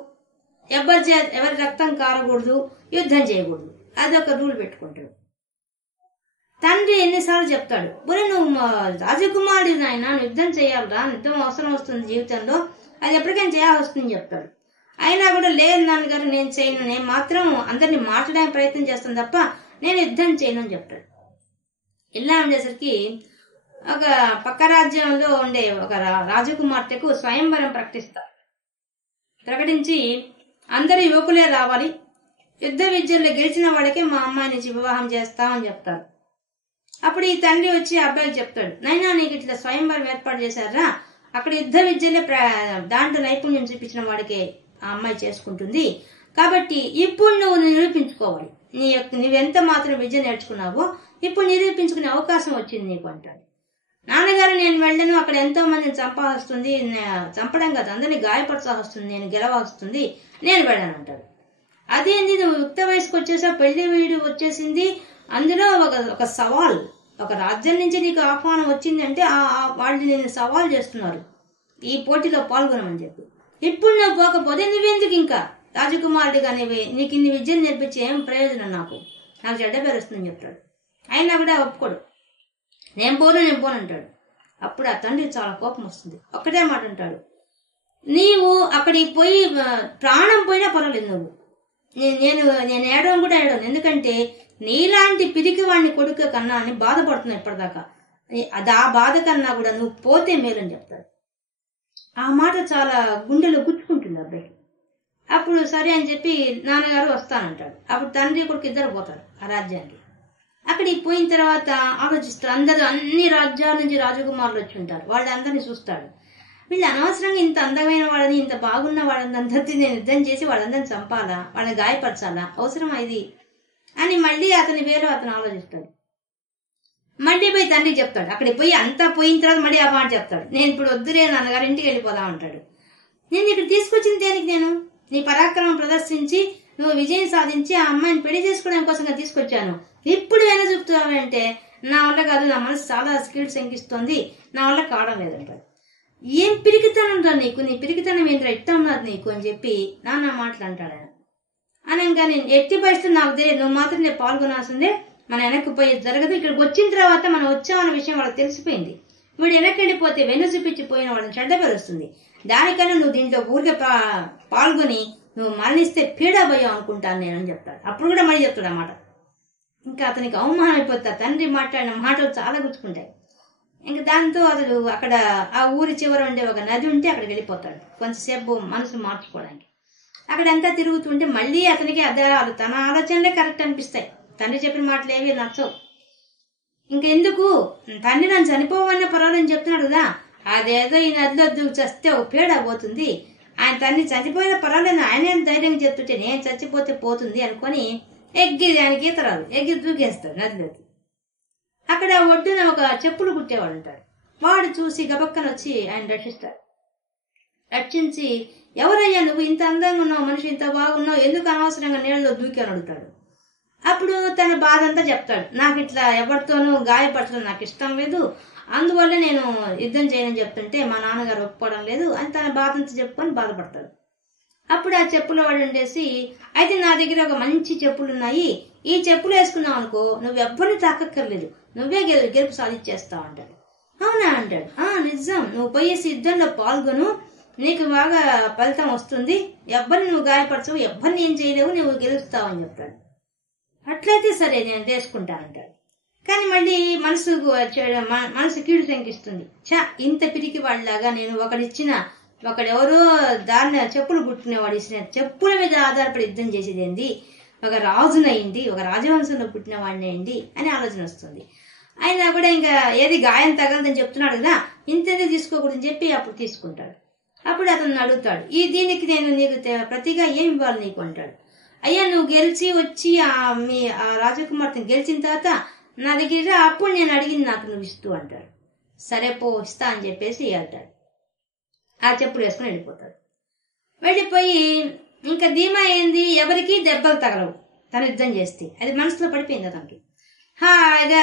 ఎవరి రక్తం కారకూడదు, యుద్ధం చేయకూడదు, అదొక రూల్ పెట్టుకుంటాడు. తండ్రి ఎన్నిసార్లు చెప్తాడు, పోనీ నువ్వు రాజకుమారుడు నాయన, యుద్ధం చేయాలరా, యుద్ధం అవసరం వస్తుంది జీవితంలో, అది ఎప్పటికైనా చేయాల్సి వస్తుందని చెప్తాడు. అయినా కూడా లేదు నాన్నగారు నేను చేయను, నేను మాత్రం అందరినీ మాట్లాడడానికి ప్రయత్నం చేస్తాను తప్ప నేను యుద్ధం చేయను అని చెప్తాడు. ఇలా ఉండేసరికి ఒక పక్క రాజ్యంలో ఉండే ఒక రాజకుమార్తెకు స్వయంవరం ప్రకటించి అందరు యువకులే రావాలి, యుద్ధ విద్యల్లో గెలిచిన వాడికే మా అమ్మాయి నుంచి వివాహం చేస్తామని చెప్తారు. అప్పుడు ఈ తండ్రి వచ్చి అబ్బాయికి చెప్తాడు, నైనా నీకు ఇట్లా స్వయంవరం ఏర్పాటు చేశారా, అక్కడ యుద్ధ విద్యలే దాంట్లో నైపుణ్యం చూపించిన వాడికే ఆ అమ్మాయి చేసుకుంటుంది. కాబట్టి ఇప్పుడు నువ్వు నిరూపించుకోవాలి, నువ్వెంత మాత్రం విద్య నేర్చుకున్నావో ఇప్పుడు నిరూపించుకునే అవకాశం వచ్చింది నీకు అంటాడు. నాన్నగారు నేను వెళ్ళను, అక్కడ ఎంతో మందిని చంపాల్సి, చంపడం కాదు అందరినీ గాయపరచాల్సి వస్తుంది, నేను గెలవాల్సి, నేను వెళ్ళను అంటాడు. అదేంది నువ్వు యుక్త వయసుకు వచ్చేసా, పెళ్లి వీడు వచ్చేసింది, అందులో ఒక సవాల్, ఒక రాజ్యం నుంచి నీకు ఆహ్వానం వచ్చింది అంటే వాళ్ళు నేను సవాల్ చేస్తున్నారు ఈ పోటీలో పాల్గొనమని చెప్పి. ఇప్పుడు నువ్వు పోకపోతే నువ్వెందుకు ఇంకా రాజకుమారుడిగా నీకు ఇన్ని విద్యలు నేర్పించి ఏం ప్రయోజనం, నాకు చెడ్డ పేరు వస్తుందని చెప్తాడు. అయినా కూడా ఒప్పుకోడు, నేను పోను అంటాడు. అప్పుడు ఆ తండ్రి చాలా కోపం వస్తుంది. ఒక్కటే మాట అంటాడు, నీవు అక్కడికి పోయి ప్రాణం పోయినా పర్వాలేదు, నువ్వు నేను ఏడవం కూడా ఏడవను, ఎందుకంటే నీలాంటి పిరికి వాడిని కొడుకు కన్నా అని బాధపడుతున్నావు ఇప్పటిదాకా, అది ఆ బాధ కన్నా కూడా నువ్వు పోతే మేలని చెప్తాడు. ఆ మాట చాలా గుండెలో గుచ్చుకుంటుంది అబ్బాయికి. అప్పుడు సరే అని చెప్పి నాన్నగారు వస్తానంటాడు. అప్పుడు తండ్రి కొడుకు ఇద్దరు పోతారు ఆ రాజ్యానికి. అక్కడికి పోయిన తర్వాత ఆలోచిస్తారు, అందరూ అన్ని రాజ్యాల నుంచి రాజకుమారులు వచ్చి ఉంటారు, వాళ్ళందరినీ చూస్తాడు. వీళ్ళు అనవసరంగా ఇంత అందమైన వాళ్ళని, ఇంత బాగున్న వాళ్ళందరినీ నేను యుద్ధం చేసి వాళ్ళందరినీ చంపాలా, వాళ్ళని గాయపరచాలా, అవసరమా ఇది అని మళ్ళీ అతని వేరు అతను ఆలోచిస్తాడు. మళ్ళీ పోయి తండ్రికి చెప్తాడు. అక్కడికి పోయి అంతా పోయిన తర్వాత మళ్ళీ ఆ మాట చెప్తాడు, నేను ఇప్పుడు వద్దురే నాన్నగారు, ఇంటికి వెళ్ళిపోదాం అంటాడు. నేను ఇక్కడ తీసుకొచ్చిన దేనికి, నేను నీ పరాక్రమం ప్రదర్శించి నువ్వు విజయం సాధించి ఆ అమ్మాయిని పెళ్లి చేసుకోవడం కోసంగా తీసుకొచ్చాను, ఇప్పుడు ఎలా చెప్తావంటే నా వల్ల కాదు, నా మనసు చాలా స్కిల్ శంకిస్తోంది, నా వల్ల కావడం లేదంటాడు. ఏం పిరికితనం రా నీకు, నీ పిరికితనం ఏంద్రా ఇట్టా ఉన్నది నీకు అని చెప్పి నాన్న మాటలు అంటాడు ఆయన. అనగా నేను ఎట్టి పరిస్థితి నాకు తెలియదు, నువ్వు మాత్రం నేను పాల్గొనాల్సిందే, మన వెనక్కి పోయేది జరగదు, ఇక్కడికి వచ్చిన తర్వాత మనం వచ్చామన్న విషయం వాళ్ళకి తెలిసిపోయింది, వీడు వెనక్కి వెళ్ళిపోతే వెన్ను చూపించి పోయిన వాళ్ళని చెడ్డ పేరు వస్తుంది, దానికన్నా నువ్వు దీంట్లో ఊరికే పాల్గొని నువ్వు మరణిస్తే పీడా భయం అనుకుంటాను నేను అని చెప్తాడు. అప్పుడు కూడా మళ్ళీ చెప్తాడు అన్నమాట. ఇంకా అతనికి అవమానం అయిపోతాడు, తండ్రి మాట్లాడిన మాటలు చాలా గుచ్చుకుంటాయి. ఇంకా దాంతో అతడు అక్కడ ఆ ఊరి చివర ఉండే ఒక నది ఉంటే అక్కడికి వెళ్ళిపోతాడు కొంచెంసేపు మనసు మార్చుకోవడానికి. అక్కడంతా తిరుగుతుంటే మళ్ళీ అతనికి తన ఆలోచనలే కరెక్ట్ అనిపిస్తాయి, తండ్రి చెప్పిన మాటలు ఏవి నచ్చవు. ఇంకెందుకు తండ్రి నన్ను చనిపోవన్నా పర్వాలని చెప్తున్నాడు కదా, అదేదో ఈ నదిలో దూకి చస్తే ఒక పీడ పోతుంది, ఆయన తండ్రి చచ్చిపోయినా పర్వాలేదు ఆయనే ధైర్యంగా చెప్తుంటే నేను చచ్చిపోతే పోతుంది అనుకొని ఆయనకి ఈత రాదు, దూకేస్తాడు నదిలోకి. అక్కడ ఒడ్డున ఒక చెప్పులు కుట్టేవాడు ఉంటాడు, వాడు చూసి గబక్కన వచ్చి ఆయన రక్షిస్తాడు. రక్షించి ఎవరయ్యా నువ్వు, ఇంత అందంగా ఉన్నావు, మనిషి ఇంత బాగున్నావు, ఎందుకు అనవసరంగా నీళ్ళలో దూకి అని అడుగుతాడు. అప్పుడు తన బాధ అంతా చెప్తాడు, నాకు ఇట్లా ఎవరితోనూ గాయపరచడం నాకు ఇష్టం లేదు, అందువల్ల నేను యుద్ధం చేయనని చెప్తుంటే మా నాన్నగారు ఒప్పుకోవడం లేదు అని తన బాధ అంతా చెప్పుకొని బాధపడతాడు. అప్పుడు ఆ చెప్పులు వాడు ఉండేసి, అయితే నా దగ్గర ఒక మంచి చెప్పులు ఉన్నాయి, ఈ చెప్పులు వేసుకున్నావు అనుకో నువ్వు ఎవ్వరిని తాకక్కర్లేదు, నువ్వే గెలుపు సాధించేస్తావు అంటాడు. అవునా అంటాడు. నిజం, నువ్వు పోయేసి యుద్ధంలో పాల్గొను, నీకు బాగా ఫలితం వస్తుంది, ఎవ్వరిని నువ్వు గాయపరచవు, ఎవ్వరిని ఏం చేయలేవు, నువ్వు గెలుస్తావు అని చెప్తాడు. అట్లయితే సరే నేను చేసుకుంటానంటాడు. కానీ మళ్ళీ మనసు కీడు శంకిస్తుంది, ఇంత పిరికి వాళ్ళలాగా నేను ఒకడెవరో దాన్ని చెప్పులు పుట్టినవాడు ఇచ్చిన చెప్పుల మీద ఆధారపడి యుద్ధం చేసేది ఏంది, ఒక రాజునయింది, ఒక రాజవంశంలో పుట్టిన వాడిని అయింది అని ఆలోచన వస్తుంది. అయినా కూడా ఇంకా ఏది గాయం తగలదని చెప్తున్నాడు కదా, ఇంతేది తీసుకోకూడదని చెప్పి అప్పుడు తీసుకుంటాడు. అప్పుడు అతను అడుగుతాడు, దీనికి నేను నీకు ప్రతిగా ఏమి ఇవ్వాలి నీకు అంటాడు. అయ్యా నువ్వు గెలిచి వచ్చి ఆ రాజకుమార్తెను గెలిచిన తర్వాత నా దగ్గర అప్పుడు నేను అడిగింది నాకు నువ్వు ఇస్తూ అంటాడు. సరే పో ఇస్తా అని చెప్పేసి వెళ్తాడు. ఆ చెప్పులు వేసుకుని వెళ్ళిపోతాడు. వెళ్ళిపోయి ఇంకా ధీమా ఏంది, ఎవరికి దెబ్బలు తగలవు తను యుద్ధం చేస్తే, అది మనసులో పడిపోయింది అతనికి. హాయిగా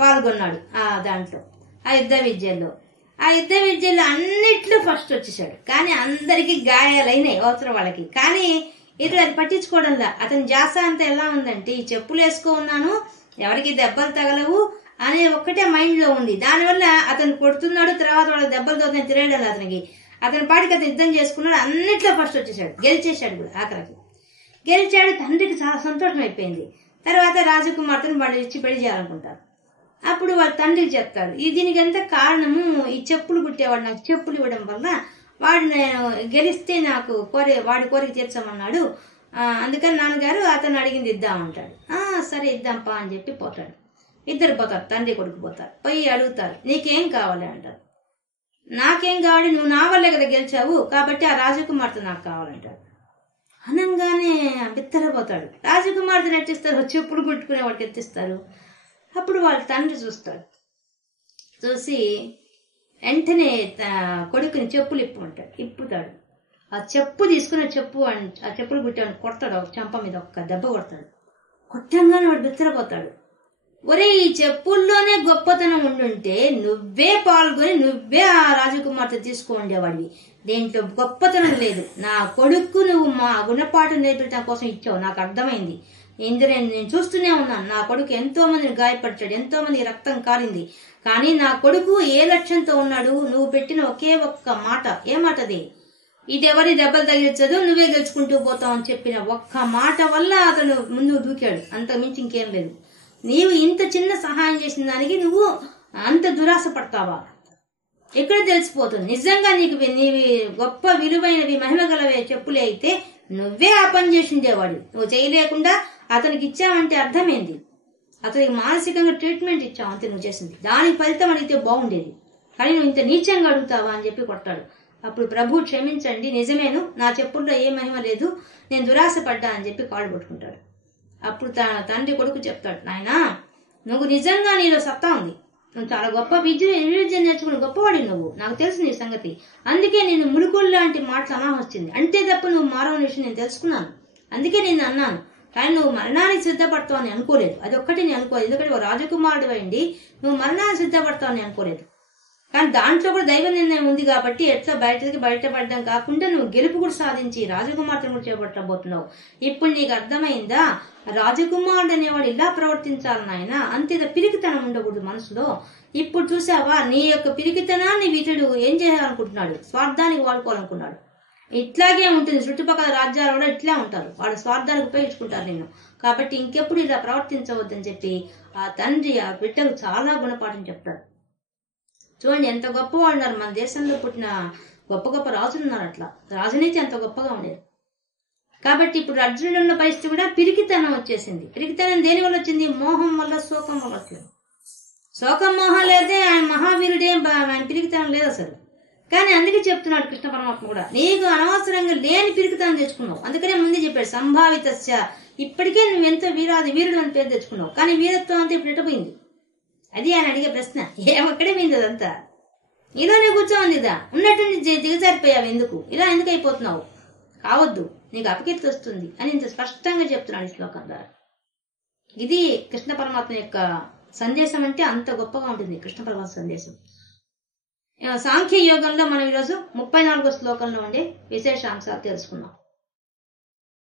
పాల్గొన్నాడు దాంట్లో ఆ యుద్ధ విద్యల్లో. ఆ యుద్ధ విద్యల్లో అన్నిట్లో ఫస్ట్ వచ్చేసాడు, కానీ అందరికీ గాయాలైనాయి అవసరం వాళ్ళకి. కానీ ఇతడు అది పట్టించుకోవడంలా, అతని జాస అంతా ఎలా ఉందంటే ఈ చెప్పులు వేసుకో ఉన్నాను, ఎవరికి దెబ్బలు తగలవు అనే ఒక్కటే మైండ్ లో ఉంది. దానివల్ల అతను కొడుతున్నాడు, తర్వాత వాళ్ళ దెబ్బలతో తిరగడం అతనికి, అతని పాటికి అతను యుద్ధం చేసుకున్నాడు, అన్నిట్లో ఫస్ట్ వచ్చేసాడు, గెలిచేశాడు కూడా. ఆఖరికి గెలిచాడు, తండ్రికి చాలా సంతోషం అయిపోయింది. తర్వాత రాజకుమార్తెను వాళ్ళు ఇచ్చి పెళ్లి చేయాలనుకుంటారు. అప్పుడు వాళ్ళ తండ్రికి చెప్తాడు, దీనికి ఎంత కారణము ఈ చెప్పులు కుట్టేవాడు నాకు చెప్పులు ఇవ్వడం వల్ల, వాడు నేను గెలిస్తే నాకు వాడి కోరిక తీర్చమన్నాడు, అందుకని నాన్నగారు అతను అడిగింది ఇద్దామంటాడు. సరే ఇద్దాంపా అని చెప్పి పోతాడు. ఇద్దరు పోతారు, తండ్రి కొడుకు పోతారు. పోయి అడుగుతారు నీకేం కావాలి అంటారు. నాకేం కావాలి, నువ్వు నా వల్లే కదా గెలిచావు, కాబట్టి ఆ రాజకుమార్తె నాకు కావాలంటాడు. అనంగానే బిత్తరపోతాడు. రాజకుమార్తె నటిస్తారు, చెప్పులు కుట్టుకునే వాడికి ఎత్తిస్తారు. అప్పుడు వాళ్ళ తండ్రి చూస్తాడు. చూసి వెంటనే కొడుకుని చెప్పులు ఇప్పుతాడు. ఆ చెప్పు తీసుకుని ఆ చెప్పులు కుట్టాడు కొడతాడు, ఒక చెంప మీద ఒక్క దెబ్బ కొడతాడు. కొట్టంగానే వాడు బిత్తరపోతాడు. ఒరే, ఈ చెప్పుల్లోనే గొప్పతనం ఉండుంటే నువ్వే పాల్గొని నువ్వే ఆ రాజకుమార్తె తీసుకోండేవాడివి. దేంట్లో గొప్పతనం లేదు. నా కొడుకు నువ్వు మా గుణపాఠం నేర్పించడం కోసం ఇచ్చావు, నాకు అర్థమైంది. నేను చూస్తూనే ఉన్నాను. నా కొడుకు ఎంతో మందిని గాయపరిచాడు, ఎంతో మంది రక్తం కారింది. కానీ నా కొడుకు ఏ లక్ష్యంతో ఉన్నాడు? నువ్వు పెట్టిన ఒకే ఒక్క మాట. ఏ మాటది? ఇదెవరి దెబ్బలు తగిలించదు, నువ్వే గెలుచుకుంటూ పోతావు అని చెప్పిన ఒక్క మాట వల్ల అతను ముందుకు దూకాడు. అంత మించి ఇంకేం లేదు. నీవు ఇంత చిన్న సహాయం చేసిన దానికి నువ్వు అంత దురాశ పడతావా? ఎక్కడ తెలిసిపోతుంది నిజంగా నీవి గొప్ప విలువైనవి మహిమగలవే చెప్పులే అయితే నువ్వే ఆ పని చేసి ఉండేవాడు. నువ్వు చేయలేకుండా అతనికి ఇచ్చావంటే అర్థమైంది. అతనికి మానసికంగా ట్రీట్మెంట్ ఇచ్చావు అంతే నువ్వు చేసింది. దానికి ఫలితం అడిగితే బాగుండేది, కానీ నువ్వు ఇంత నీచంగా అడుగుతావా అని చెప్పి కొట్టాడు. అప్పుడు ప్రభు క్షమించండి, నిజమేను, నా చెప్పుల్లో ఏ మహిమ లేదు, నేను దురాశ పడ్డా అని చెప్పి కాళ్ళు పట్టుకుంటాడు. అప్పుడు తండ్రి కొడుకు చెప్తాడు, నాయనా నువ్వు నిజంగా నీలో సత్తా ఉంది, నువ్వు చాలా గొప్ప విద్య నేర్చుకుని గొప్పవాడి నువ్వు, నాకు తెలుసు నీ సంగతి. అందుకే నేను ములుకులు లాంటి మాటలు అనా వచ్చింది. అంతే తప్ప నువ్వు మారవని విషయం నేను తెలుసుకున్నాను, అందుకే నేను అన్నాను. కానీ నువ్వు మరణానికి సిద్ధపడతావు అని అనుకోలేదు. అది ఒక్కటి నేను అనుకోలేదు. ఎందుకంటే ఓ రాజకుమారుడు అయింది, నువ్వు మరణానికి సిద్ధపడతావు అని అనుకోలేదు. కానీ దాంట్లో కూడా దైవ నిర్ణయం ఉంది కాబట్టి ఎట్లా బయటపడడం కాకుండా నువ్వు గెలుపు కూడా సాధించి రాజకుమార్తెను కూడా చేపట్టబోతున్నావు. ఇప్పుడు నీకు అర్థమైందా? రాజకుమారుడు అనేవాడు ఇలా ప్రవర్తించాలి నాయన, అంతేదా పిరికితనం ఉండకూడదు మనసులో. ఇప్పుడు చూసావా నీ యొక్క పిరికితనాన్ని వీటుడు ఏం చేయాలనుకుంటున్నాడు? స్వార్థానికి వాడుకోవాలనుకున్నాడు. ఇట్లాగే ఉంటుంది, చుట్టుపక్కల రాజ్యాలు కూడా ఇట్లా ఉంటారు, వాళ్ళు స్వార్థానికి ఉపయోగించుకుంటారు నిన్ను. కాబట్టి ఇంకెప్పుడు ఇలా ప్రవర్తించవద్దని చెప్పి ఆ తండ్రి ఆ బిడ్డకు చాలా గుణపాఠం చెప్తాడు. చూడండి ఎంత గొప్పవాళ్ళు ఉన్నారు మన దేశంలో, పుట్టిన గొప్ప గొప్ప రాజులు ఉన్నారు. అట్లా రాజనీతి అంత గొప్పగా ఉండేది. కాబట్టి ఇప్పుడు అర్జునుడు ఉన్న పరిస్థితి కూడా పిరికితనం వచ్చేసింది. పిరికితనం దేని వల్ల వచ్చింది? మోహం వల్ల, శోకం వల్ల వచ్చింది. శోకం మోహం లేదే ఆయన మహావీరుడే, ఆయన పిరికితనం లేదు అసలు. కానీ అందుకే చెప్తున్నాడు కృష్ణ పరమాత్మ కూడా, నీకు అనవసరంగా లేని పిరికితనం తెచ్చుకున్నావు. అందుకనే ముందే చెప్పాడు సంభావితస్య, ఇప్పటికే నువ్వెంతో వీరుడు అని పేరు తెచ్చుకున్నావు, కానీ వీరత్వం అంతా ఇప్పుడు ఎట్టపోయింది. అది ఆయన అడిగే ప్రశ్న. ఏమక్కడే పోయింది అదంతా? ఇలానే కూర్చోంది ఇదా, ఉన్నట్టుండి దిగజారిపోయావు, ఎందుకు ఇలా ఎందుకు అయిపోతున్నావు? కావద్దు, నీకు అపకీర్తి వస్తుంది అని ఇంత స్పష్టంగా చెప్తున్నాడు ఈ శ్లోకం ద్వారా. ఇది కృష్ణ పరమాత్మ యొక్క సందేశం. అంటే అంత గొప్పగా ఉంటుంది కృష్ణ పరమాత్మ సందేశం. సాంఖ్య యోగంలో మనం ఈరోజు 34వ శ్లోకంలో ఉండే విశేషాంశాలు తెలుసుకున్నాం.